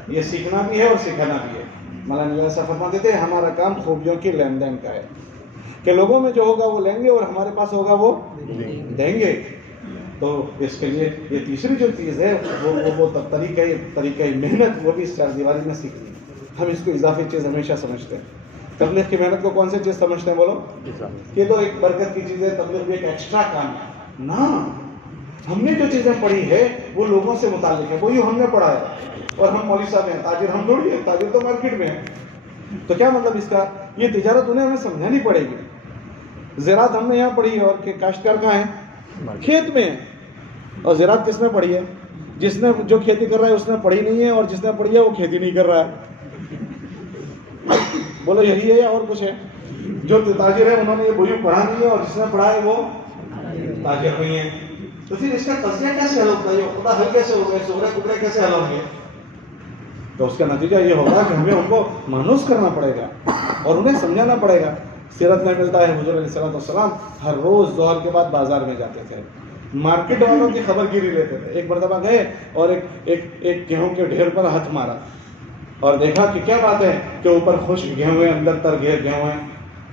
یہ سیکھنا بھی ہے اور سکھانا بھی ہے. مولانا علیہ صاحب فرماتے تھے ہمارا کام خوبیوں کی لین دین کا ہے، کہ لوگوں میں جو ہوگا وہ لیں گے اور ہمارے پاس ہوگا وہ دیں گے. تو اس کے لیے یہ تیسری جو چیز ہے وہ طریقہ محنت، وہ بھی اس 4 دیواری میں سیکھنی ہے. ہم اس کو اضافی چیز ہمیشہ سمجھتے ہیں. تبلیغ کی محنت کو کون سی چیز سمجھتے ہیں؟ بولو. یہ تو ایک برکت کی چیز ہے، تبلیغ بھی ایک ایکسٹرا کام ہے نا. ہم نے جو چیزیں پڑھی ہے وہ لوگوں سے متعلق ہے، وہی ہم نے پڑھا ہے. اور ہم مولوی صاحب ہیں، تاجر ہم تھوڑی ہیں، تاجر تو مارکیٹ میں ہیں. تو کیا مطلب اس کا؟ یہ تجارت انہیں ہمیں سمجھانی پڑے گی. زراعت ہم نے یہاں پڑھی ہے، اور کاشتکار کہاں ہے؟ کھیت میں ہے. اور زراعت کس نے پڑھی ہے؟ جس نے جو کھیتی کر رہا ہے اس نے پڑھی نہیں ہے، اور جس نے پڑھی ہے وہ کھیتی نہیں کر رہا ہے. بولو یہی ہے یا اور کچھ ہے؟ جو تاجر ہے انہوں نے یہ بوئی پڑھا نہیں ہے، اور جس نے پڑھا ہے وہ تاجر نہیں ہے. تو پھر اس کا تجزیہ کیسے حل ہوتا ہے؟ یہ خدا حل کیسے ہو گئے؟ سغرے ٹکڑے کیسے حل ہوں گے؟ تو اس کا نتیجہ یہ ہوگا کہ ہمیں ان کو مانوس کرنا پڑے گا اور انہیں سمجھانا پڑے گا. سیرت میں ملتا ہے حضور علیہ السلام ہر روز ظہر کے بعد بازار میں جاتے تھے، مارکیٹ والوں کی خبر گیری لیتے تھے. ایک مرتبہ گئے اور ایک گیہوں کے ڈھیر پر ہاتھ مارا اور دیکھا کہ کیا بات ہے کہ اوپر خشک گیہوں ہیں، اندر تر گیہوں ہیں.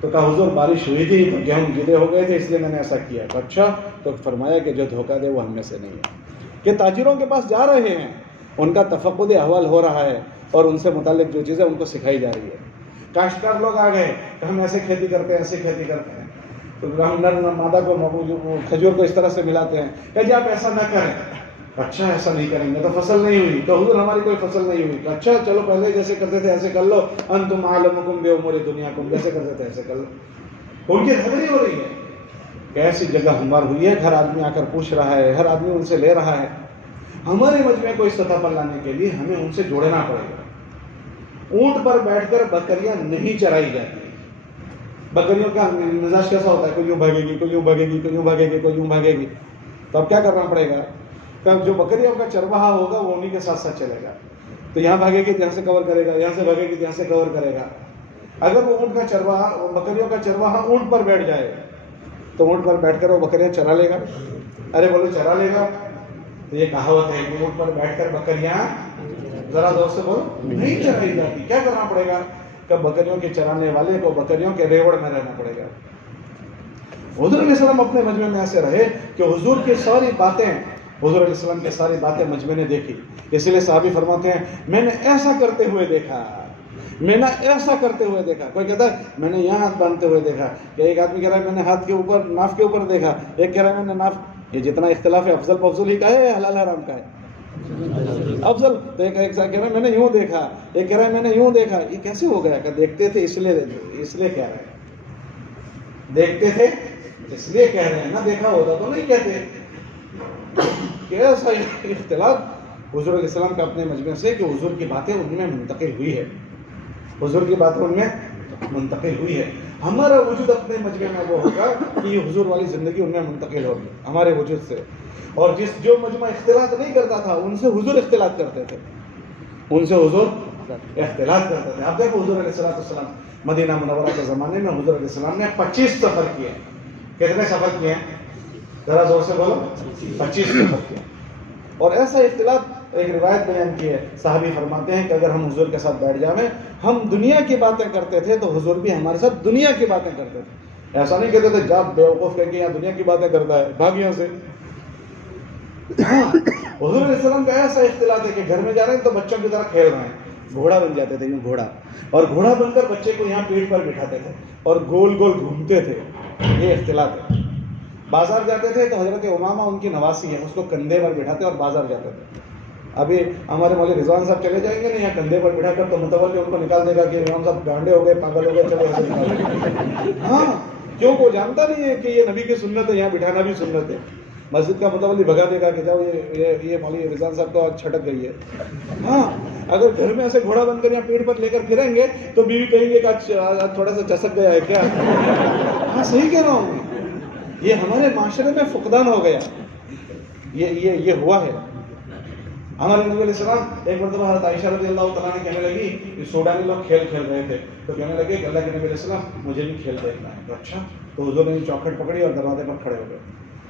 تو کہا حضور بارش ہوئی تھی تو گیہوں گیلے ہو گئے تھے اس لیے میں نے ایسا کیا. اچھا، تو فرمایا کہ جو دھوکہ دے وہ ہم میں سے نہیں ہے. کہ تاجروں کے پاس جا رہے ہیں، ان کا تفقد احوال ہو رہا ہے اور ان سے متعلق جو چیزیں ان کو سکھائی جا رہی ہے. کاشتکار لوگ آ گئے کہ ہم ایسے کھیتی کرتے ہیں، ایسے کھیتی کرتے ہیں، تو ہم نر مادہ کو کھجور کو اس طرح سے ملاتے ہیں کہ جی آپ ایسا نہ کریں. اچھا ایسا نہیں کریں گے تو فصل نہیں ہوئی. تو حضور ہماری کوئی فصل نہیں ہوئی. اچھا چلو پہلے جیسے کرتے تھے ایسے کر لو، انتم اعلمکم بامور دنیاکم، جیسے کرتے تھے ایسے کر لو. ان کی خبر ہی ہو رہی ہے کہ ایسی جگہ ہموار ہوئی ہے، ہر آدمی آ کر پوچھ رہا ہے، ہر آدمی ان سے لے رہا ہے. ہمارے مجمع کو اس سطح پر لانے کے لیے ہمیں ان سے جوڑنا پڑے گا. اونٹ پر بیٹھ کر بکریاں نہیں چرائی جاتی. بکریوں کا مزاج کیسا ہوتا ہے؟ کوئی یوں بھاگے گی، کوئی یوں بھاگے گی، کوئی یوں بھاگے گی، کوئی یوں بھاگے گی. تو اب کیا کرنا پڑے گا؟ کہ جو بکریوں کا چرواہا ہوگا وہ انہیں کے ساتھ ساتھ چلے گا. تو یہاں بھاگے گی یہاں سے کور کرے گا، یہاں سے بھاگے گی یہاں سے کور کرے گا. اگر وہ اونٹ کا چرواہا، بکریوں کا چرواہا اونٹ پر بیٹھ جائے تو اونٹ پر بیٹھ کر وہ بکریاں چرا لے گا. ارے بولو چرا لے گا. تو یہ کہاوت ہے کہ اونٹ پر بیٹھ کر بکریاں، ذرا زور سے بولو، نہیں چرائی جاتی. کیا کرنا پڑے گا؟ کہ بکریوں کے چرانے والے کو بکریوں کے ریوڑ میں رہنا پڑے گا. حضور علیہ السلام اپنے مجمع میں ایسے رہے کہ حضور کی ساری باتیں، حضور علیہ السلام کی ساری باتیں مجمع نے دیکھی. اس لیے صحابی فرماتے ہیں میں نے ایسا کرتے ہوئے دیکھا، میں نے ایسا کرتے ہوئے دیکھا. کوئی کہتا ہے میں نے یہاں ہاتھ باندھتے ہوئے دیکھا، کہ ایک آدمی کہہ رہا ہے میں نے ہاتھ کے اوپر ناف کے اوپر دیکھا، ایک کہہ رہا ہے میں نے ناف. یہ جتنا اختلاف ہے افضل افضل ہی کا ہے یا حلال حرام کا ہے؟ افضل. تو ایک کہہ رہا ہے میں نے یوں دیکھا، ایک کہہ رہا ہے میں نے یوں دیکھا. یہ کیسے ہو گیا؟ کہ دیکھتے تھے اس لیے کہہ رہے ہیں، دیکھتے تھے اس لیے کہہ رہے ہیں، نہ دیکھا ہوتا تو نہیں کہتے. کیسا اختلاف حضور علیہ السلام کا اپنے مجمع سے کہ حضور کی باتیں ان میں منتقل ہوئی ہے، حضور کی باتیں ان میں منتقل ہوئی ہے. ہمارا وجود اپنے مجمع میں وہ ہوگا کہ یہ حضور والی زندگی ان میں منتقل ہوگی ہمارے وجود سے. اور جو مجمع اختلاط نہیں کرتا تھا ان سے حضور اختلاط کرتے تھے، ان سے حضور اختلاط کرتے تھے. اب دیکھو حضور علیہ السلام مدینہ منورہ کے زمانے میں حضور علیہ السلام نے 25 سفر کیے. کتنے سفر کیے ہیں؟ ذرا زور سے بولو. 25 سفر کیے. اور ایسا اختلاط، ایک روایت بیان کی ہے، صحابی فرماتے ہیں کہ اگر ہم حضور کے ساتھ بیٹھ جائیں، ہم دنیا کی باتیں کرتے تھے تو حضور بھی ہمارے ساتھ دنیا کی باتیں کرتے تھے. ایسا نہیں کہتے تھے جا بیوقوف کہہ کے یہاں دنیا کی باتیں کرتا ہے، بھاگ یہاں سے. حضور علیہ السلام کا ایسا اختلاط ہے کہ گھر میں جا رہے ہیں تو بچوں کی طرح کھیل رہے ہیں، گھوڑا بن جاتے تھے، یوں گھوڑا، اور گھوڑا بن کر بچے کو یہاں پیٹھ پر بٹھاتے تھے اور گول گول گھومتے تھے. یہ اختلاط ہے. بازار جاتے تھے تو حضرت امامہ ان کی نواسی ہے، اس کو کندھے پر بٹھاتے اور بازار جاتے تھے. ابھی ہمارے مولوی رضوان صاحب چلے جائیں گے نا یہاں کندھے پر بٹھا کر تو متولی ان کو نکال دے گا کہ امام صاحب گانڈے ہو گئے، پاگل ہو گئے، چلو ایسے نکال. ہاں، کیوں وہ جانتا نہیں ہے کہ یہ نبی کی سنت ہے، یہاں بٹھانا بھی سنت ہے. مسجد کا متولی بھگا دے گا کہ جاؤ یہ مولوی رضوان صاحب تو چھٹک گئی ہے. ہاں، اگر گھر میں ایسے گھوڑا بن کر یہاں پیڑ پر لے کر پھریں گے تو بیوی کہیں گے کہ تھوڑا سا چسک گیا ہے کیا. ہاں صحیح کہہ رہا ہوں. یہ ہمارے معاشرے میں فقدان ہو گیا، یہ ہوا ہے. ہمارے نبی علیہ السلام ایک مرتبہ حضرت عائشہ رضی اللہ تعالیٰ نے کہنے لگی کہ سوڈانی لوگ کھیل کھیل رہے تھے تو کہنے لگے کہ اللہ کے نبی علیہ السلام مجھے بھی کھیل دیکھنا ہے. تو اچھا، تو حضور نے چوکھٹ پکڑی اور دروازے پر کھڑے ہو گئے.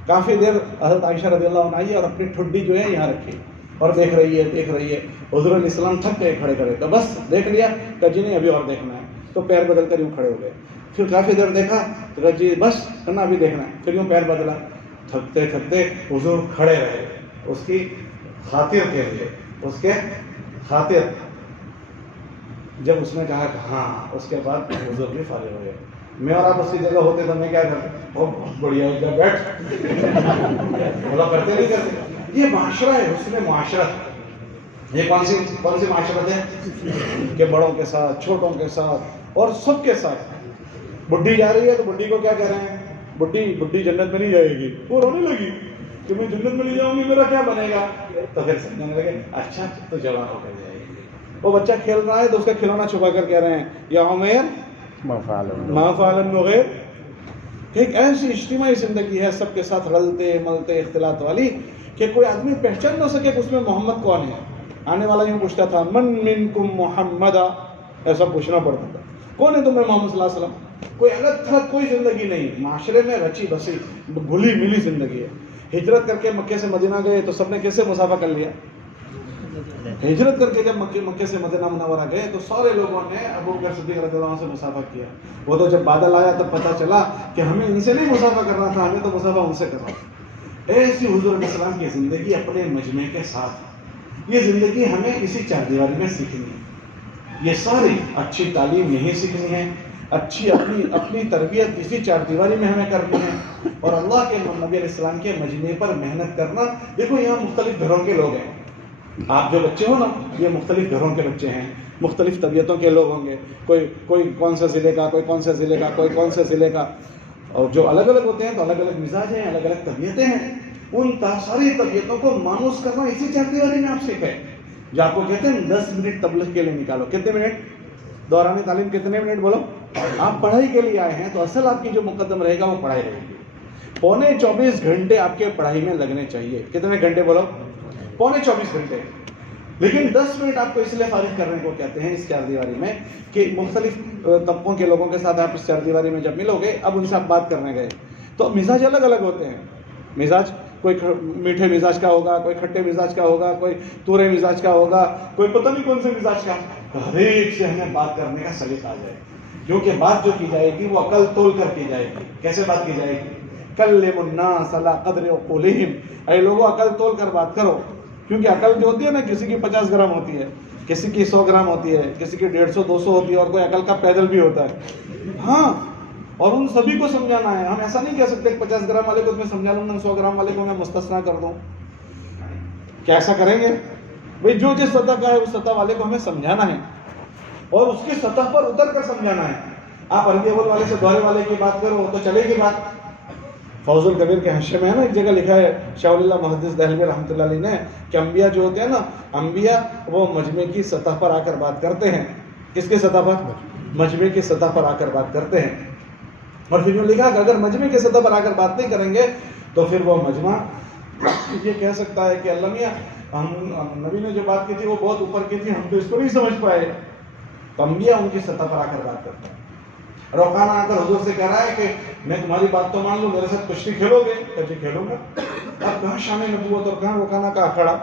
کافی دیر حضرت عائشہ رضی اللہ عنہ آئی اور اپنی ٹھڈی جو ہے یہاں رکھی اور دیکھ رہی ہے. حضور علیہ السلام تھک گئے کھڑے تو بس دیکھ لیا کہ جی نہیں ابھی اور دیکھنا ہے، تو پیر بدل کر یوں کھڑے ہو گئے. پھر کافی دیر دیکھا تو کہا جی بس کرنا ابھی دیکھنا ہے. پھر یوں پیر بدلا، تھکتے تھکتے حضور کھڑے رہے اس کی خاطر کے لیے، اس کے خاطر. جب اس نے کہا کہ ہاں، اس کے بعد حضور بھی فارغ ہو گئے. میں اور آپ اس کی جگہ ہوتے تو میں کیا کرتے؟ بہت بڑھیا ادھر بیٹھ بولا کرتے نہیں کرتے. یہ معاشرہ ہے، حسن معاشرت. یہ کون سی معاشرت ہے کہ بڑوں کے ساتھ، چھوٹوں کے ساتھ اور سب کے ساتھ. بڈھی جا رہی ہے تو بڈھی کو کیا کہہ رہے ہیں؟ بڈھی جنت میں نہیں جائے گی. وہ رونے لگی کہ میں جنت میں نہیں جاؤں گی، میرا کیا بنے گا؟ تو پھر سمجھنے لگے اچھا تو جوان ہو کر جائے گی. وہ بچہ کھیل رہا ہے تو اس کا کھلونا چھپا کر کہہ رہے ہیں یا عمیر ما فعل النغیر. ایک ایسی اجتماعی زندگی ہے سب کے ساتھ رلتے ملتے اختلاط والی کہ کوئی آدمی پہچان نہ سکے کہ اس میں محمد کون ہے. آنے والا یوں پوچھتا تھا من منکم محمد، ایسا پوچھنا پڑتا تھا کون ہے تمہیں محمد صلی اللہ علیہ وسلم. کوئی الگ تھلگ کوئی زندگی نہیں، معاشرے میں رچی بسی گھلی ملی زندگی ہے. ہجرت کر کے مکے سے مدینہ گئے تو سب نے کیسے مسافہ کر لیا؟ ہجرت کر کے جب مکے سے مدینہ منورہ گئے تو سارے لوگوں نے ابو بکر صدیق رضی اللہ عنہ سے مسافہ کیا. وہ تو جب بادل آیا تب پتہ چلا کہ ہمیں ان سے نہیں مسافہ کرنا تھا، ہمیں تو مسافہ ان سے کرنا تھا. ایسی حضور علیہ السلام کی زندگی اپنے مجمع کے ساتھ، یہ زندگی ہمیں اسی چاردیواری میں سیکھنی ہے. یہ ساری اچھی تعلیم یہیں سیکھنی ہے، اچھی اپنی تربیت اسی چاردیواری میں ہمیں کرنی ہے، اور اللہ کے نبی علیہ السلام کے مجمع پر محنت کرنا. دیکھو یہاں مختلف گھروں کے لوگ ہیں، آپ جو بچے ہو نا یہ مختلف گھروں کے بچے ہیں، مختلف طبیعتوں کے لوگ ہوں گے. کوئی کون سے ضلع کا، کوئی کون سے ضلع کا، کوئی کون سے ضلع کا، اور جو الگ الگ ہوتے ہیں تو الگ الگ مزاج ہیں، الگ الگ طبیعتیں ہیں. ان ساری طبیعتوں کو مانوس کرنا اسی چاردیواری میں آپ سیکھیں. جو آپ کو کہتے ہیں 10 منٹ تبلیغ کے لیے نکالو، کتنے منٹ؟ دورانی تعلیم کتنے منٹ بولو؟ آپ پڑھائی کے لیے آئے ہیں تو اصل آپ کی جو مقدم رہے گا وہ پڑھائی رہے گی. 24 گھنٹے آپ کے پڑھائی میں لگنے چاہیے. کتنے گھنٹے بولو؟ 24 گھنٹے. لیکن 10 منٹ آپ کو اس لیے فارغ کرنے کو کہتے ہیں اس چاردیواری میں کہ مختلف طبقوں کے لوگوں کے ساتھ آپ اس چاردیواری میں جب ملو گے، اب ان سے آپ بات کرنے گئے تو مزاج الگ الگ ہوتے ہیں. مزاج کوئی میٹھے مزاج کا ہوگا، کوئی کھٹے مزاج کا ہوگا، کوئی تورے مزاج کا ہوگا، کوئی پتہ نہیں کون سے مزاج کا. ہر ایک سے ہمیں بات کرنے کا سلیقہ آ جائے، کیونکہ بات جو کی جائے گی وہ عقل تول کر کی جائے گی. کیسے بات کی جائے گی؟ کلم الناس علی قدر عقولہم. اے لوگوں عقل تول کر بات کرو، کیونکہ عقل جو ہوتی ہے نا کسی کی 50 گرام ہوتی ہے، کسی کی 100 گرام ہوتی ہے، کسی کی 150 200 ہوتی ہے، اور کوئی عقل کا پیدل بھی ہوتا ہے. ہاں، اور ان سبھی کو سمجھانا ہے. ہم ایسا نہیں کہہ سکتے 50 گرام والے کو میں سمجھا لوں گا، 100 گرام والے کو میں مستثنا کر دوں. کیا ایسا کریں گے؟ بھئی جو جس سطح کا ہے اس سطح والے کو ہمیں سمجھانا ہے، اور اس کی سطح پر اتر کر سمجھانا ہے. آپ عربی اول والے سے دوہرے والے کی بات کرو تو چلے گی بات. فوز الکبیر کے حاشیے میں ہے نا ایک جگہ لکھا ہے شاہ ولی اللہ محدث دہلوی رحمۃ اللہ علیہ نے کہ انبیاء جو ہوتے ہیں نا، انبیاء وہ مجمع کی سطح پر آ کر بات کرتے ہیں. کس کے سطح پر؟ مجمع کی سطح پر آ کر بات کرتے ہیں. اور پھر لکھا کہ اگر مجمع کی سطح پر آ کر بات نہیں کریں گے تو پھر وہ مجمع یہ کہہ سکتا ہے کہ اللہ میاں نبی نے جو بات کی تھی وہ بہت اوپر کی تھی، ہم تو اس کو نہیں سمجھ پائے. تو انبیاء ان کی سطح پر آ کر بات کرتے ہیں. روکانا آ کر حضور سے کہہ رہا ہے کہ میں تمہاری بات تو مان لوں، میرے ساتھ کشتی کھیلو گے؟ کہ کھیلوں گا. اب کہاں شان نبوت اور کہاں روکانا کا اکھڑا،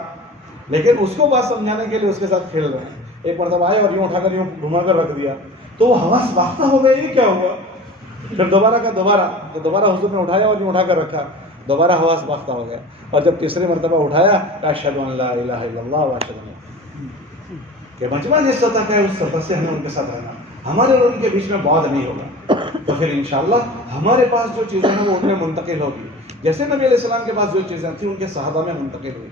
لیکن اس کو بات سمجھانے کے لیے اس کے ساتھ کھیل رہے ہیں. ایک مرتبہ آئے اور یوں اٹھا کر یوں گھما کر رکھ دیا تو وہ حواس باختہ ہو گئے، یہ کیا ہوگا؟ پھر دوبارہ حضور نے اٹھایا اور یوں اٹھا کر رکھا، دوبارہ حواس باختہ ہو گیا. اور جب تیسری مرتبہ اٹھایا اشہد ان لا الہ الا اللہ و اشہد ان کہ مجمع جس سطح کا ہے اس سطح سے ہمیں ان کے ساتھ رہنا. ہمارے اور ان کے بیچ میں بعد نہیں ہوگا. تو پھر انشاءاللہ ہمارے پاس جو چیزیں ہیں وہ ان میں منتقل ہوگی. جیسے نبی علیہ السلام کے پاس جو چیزیں تھیں ان کے صحابہ میں منتقل ہوئی،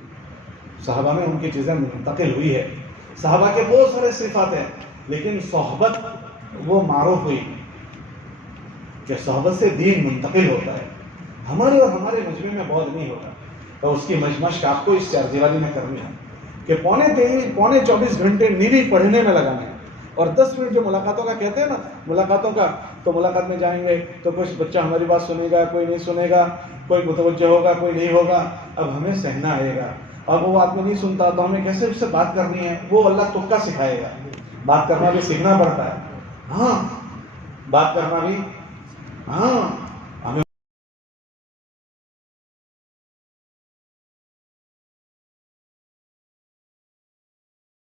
صحابہ میں ان کی چیزیں منتقل ہوئی ہے. صحابہ کے بہت سارے صفات ہیں، لیکن صحبت وہ معروف ہوئی کہ صحبت سے دین منتقل ہوتا ہے. ہمارے اور ہمارے مجمع میں بعد نہیں ہوگا. تو اس کی مشق آپ کو اس چاردیواری میں کرنی ہے کہ 24 گھنٹے نیری پڑھنے میں لگانا ہے. اور 10 منٹ جو ملاقاتوں کا کہتے ہیں نا، ملاقاتوں کا، تو ملاقات میں جائیں گے تو کچھ بچہ ہماری بات سنے گا، کوئی نہیں سنے گا، کوئی متوجہ ہوگا، کوئی نہیں ہوگا. اب ہمیں سہنا آئے گا، اور وہ آدمی نہیں سنتا تو ہمیں کیسے اس سے بات کرنی ہے وہ اللہ تکا سکھائے گا. بات کرنا بھی سیکھنا پڑتا ہے. ہاں بات کرنا بھی، ہاں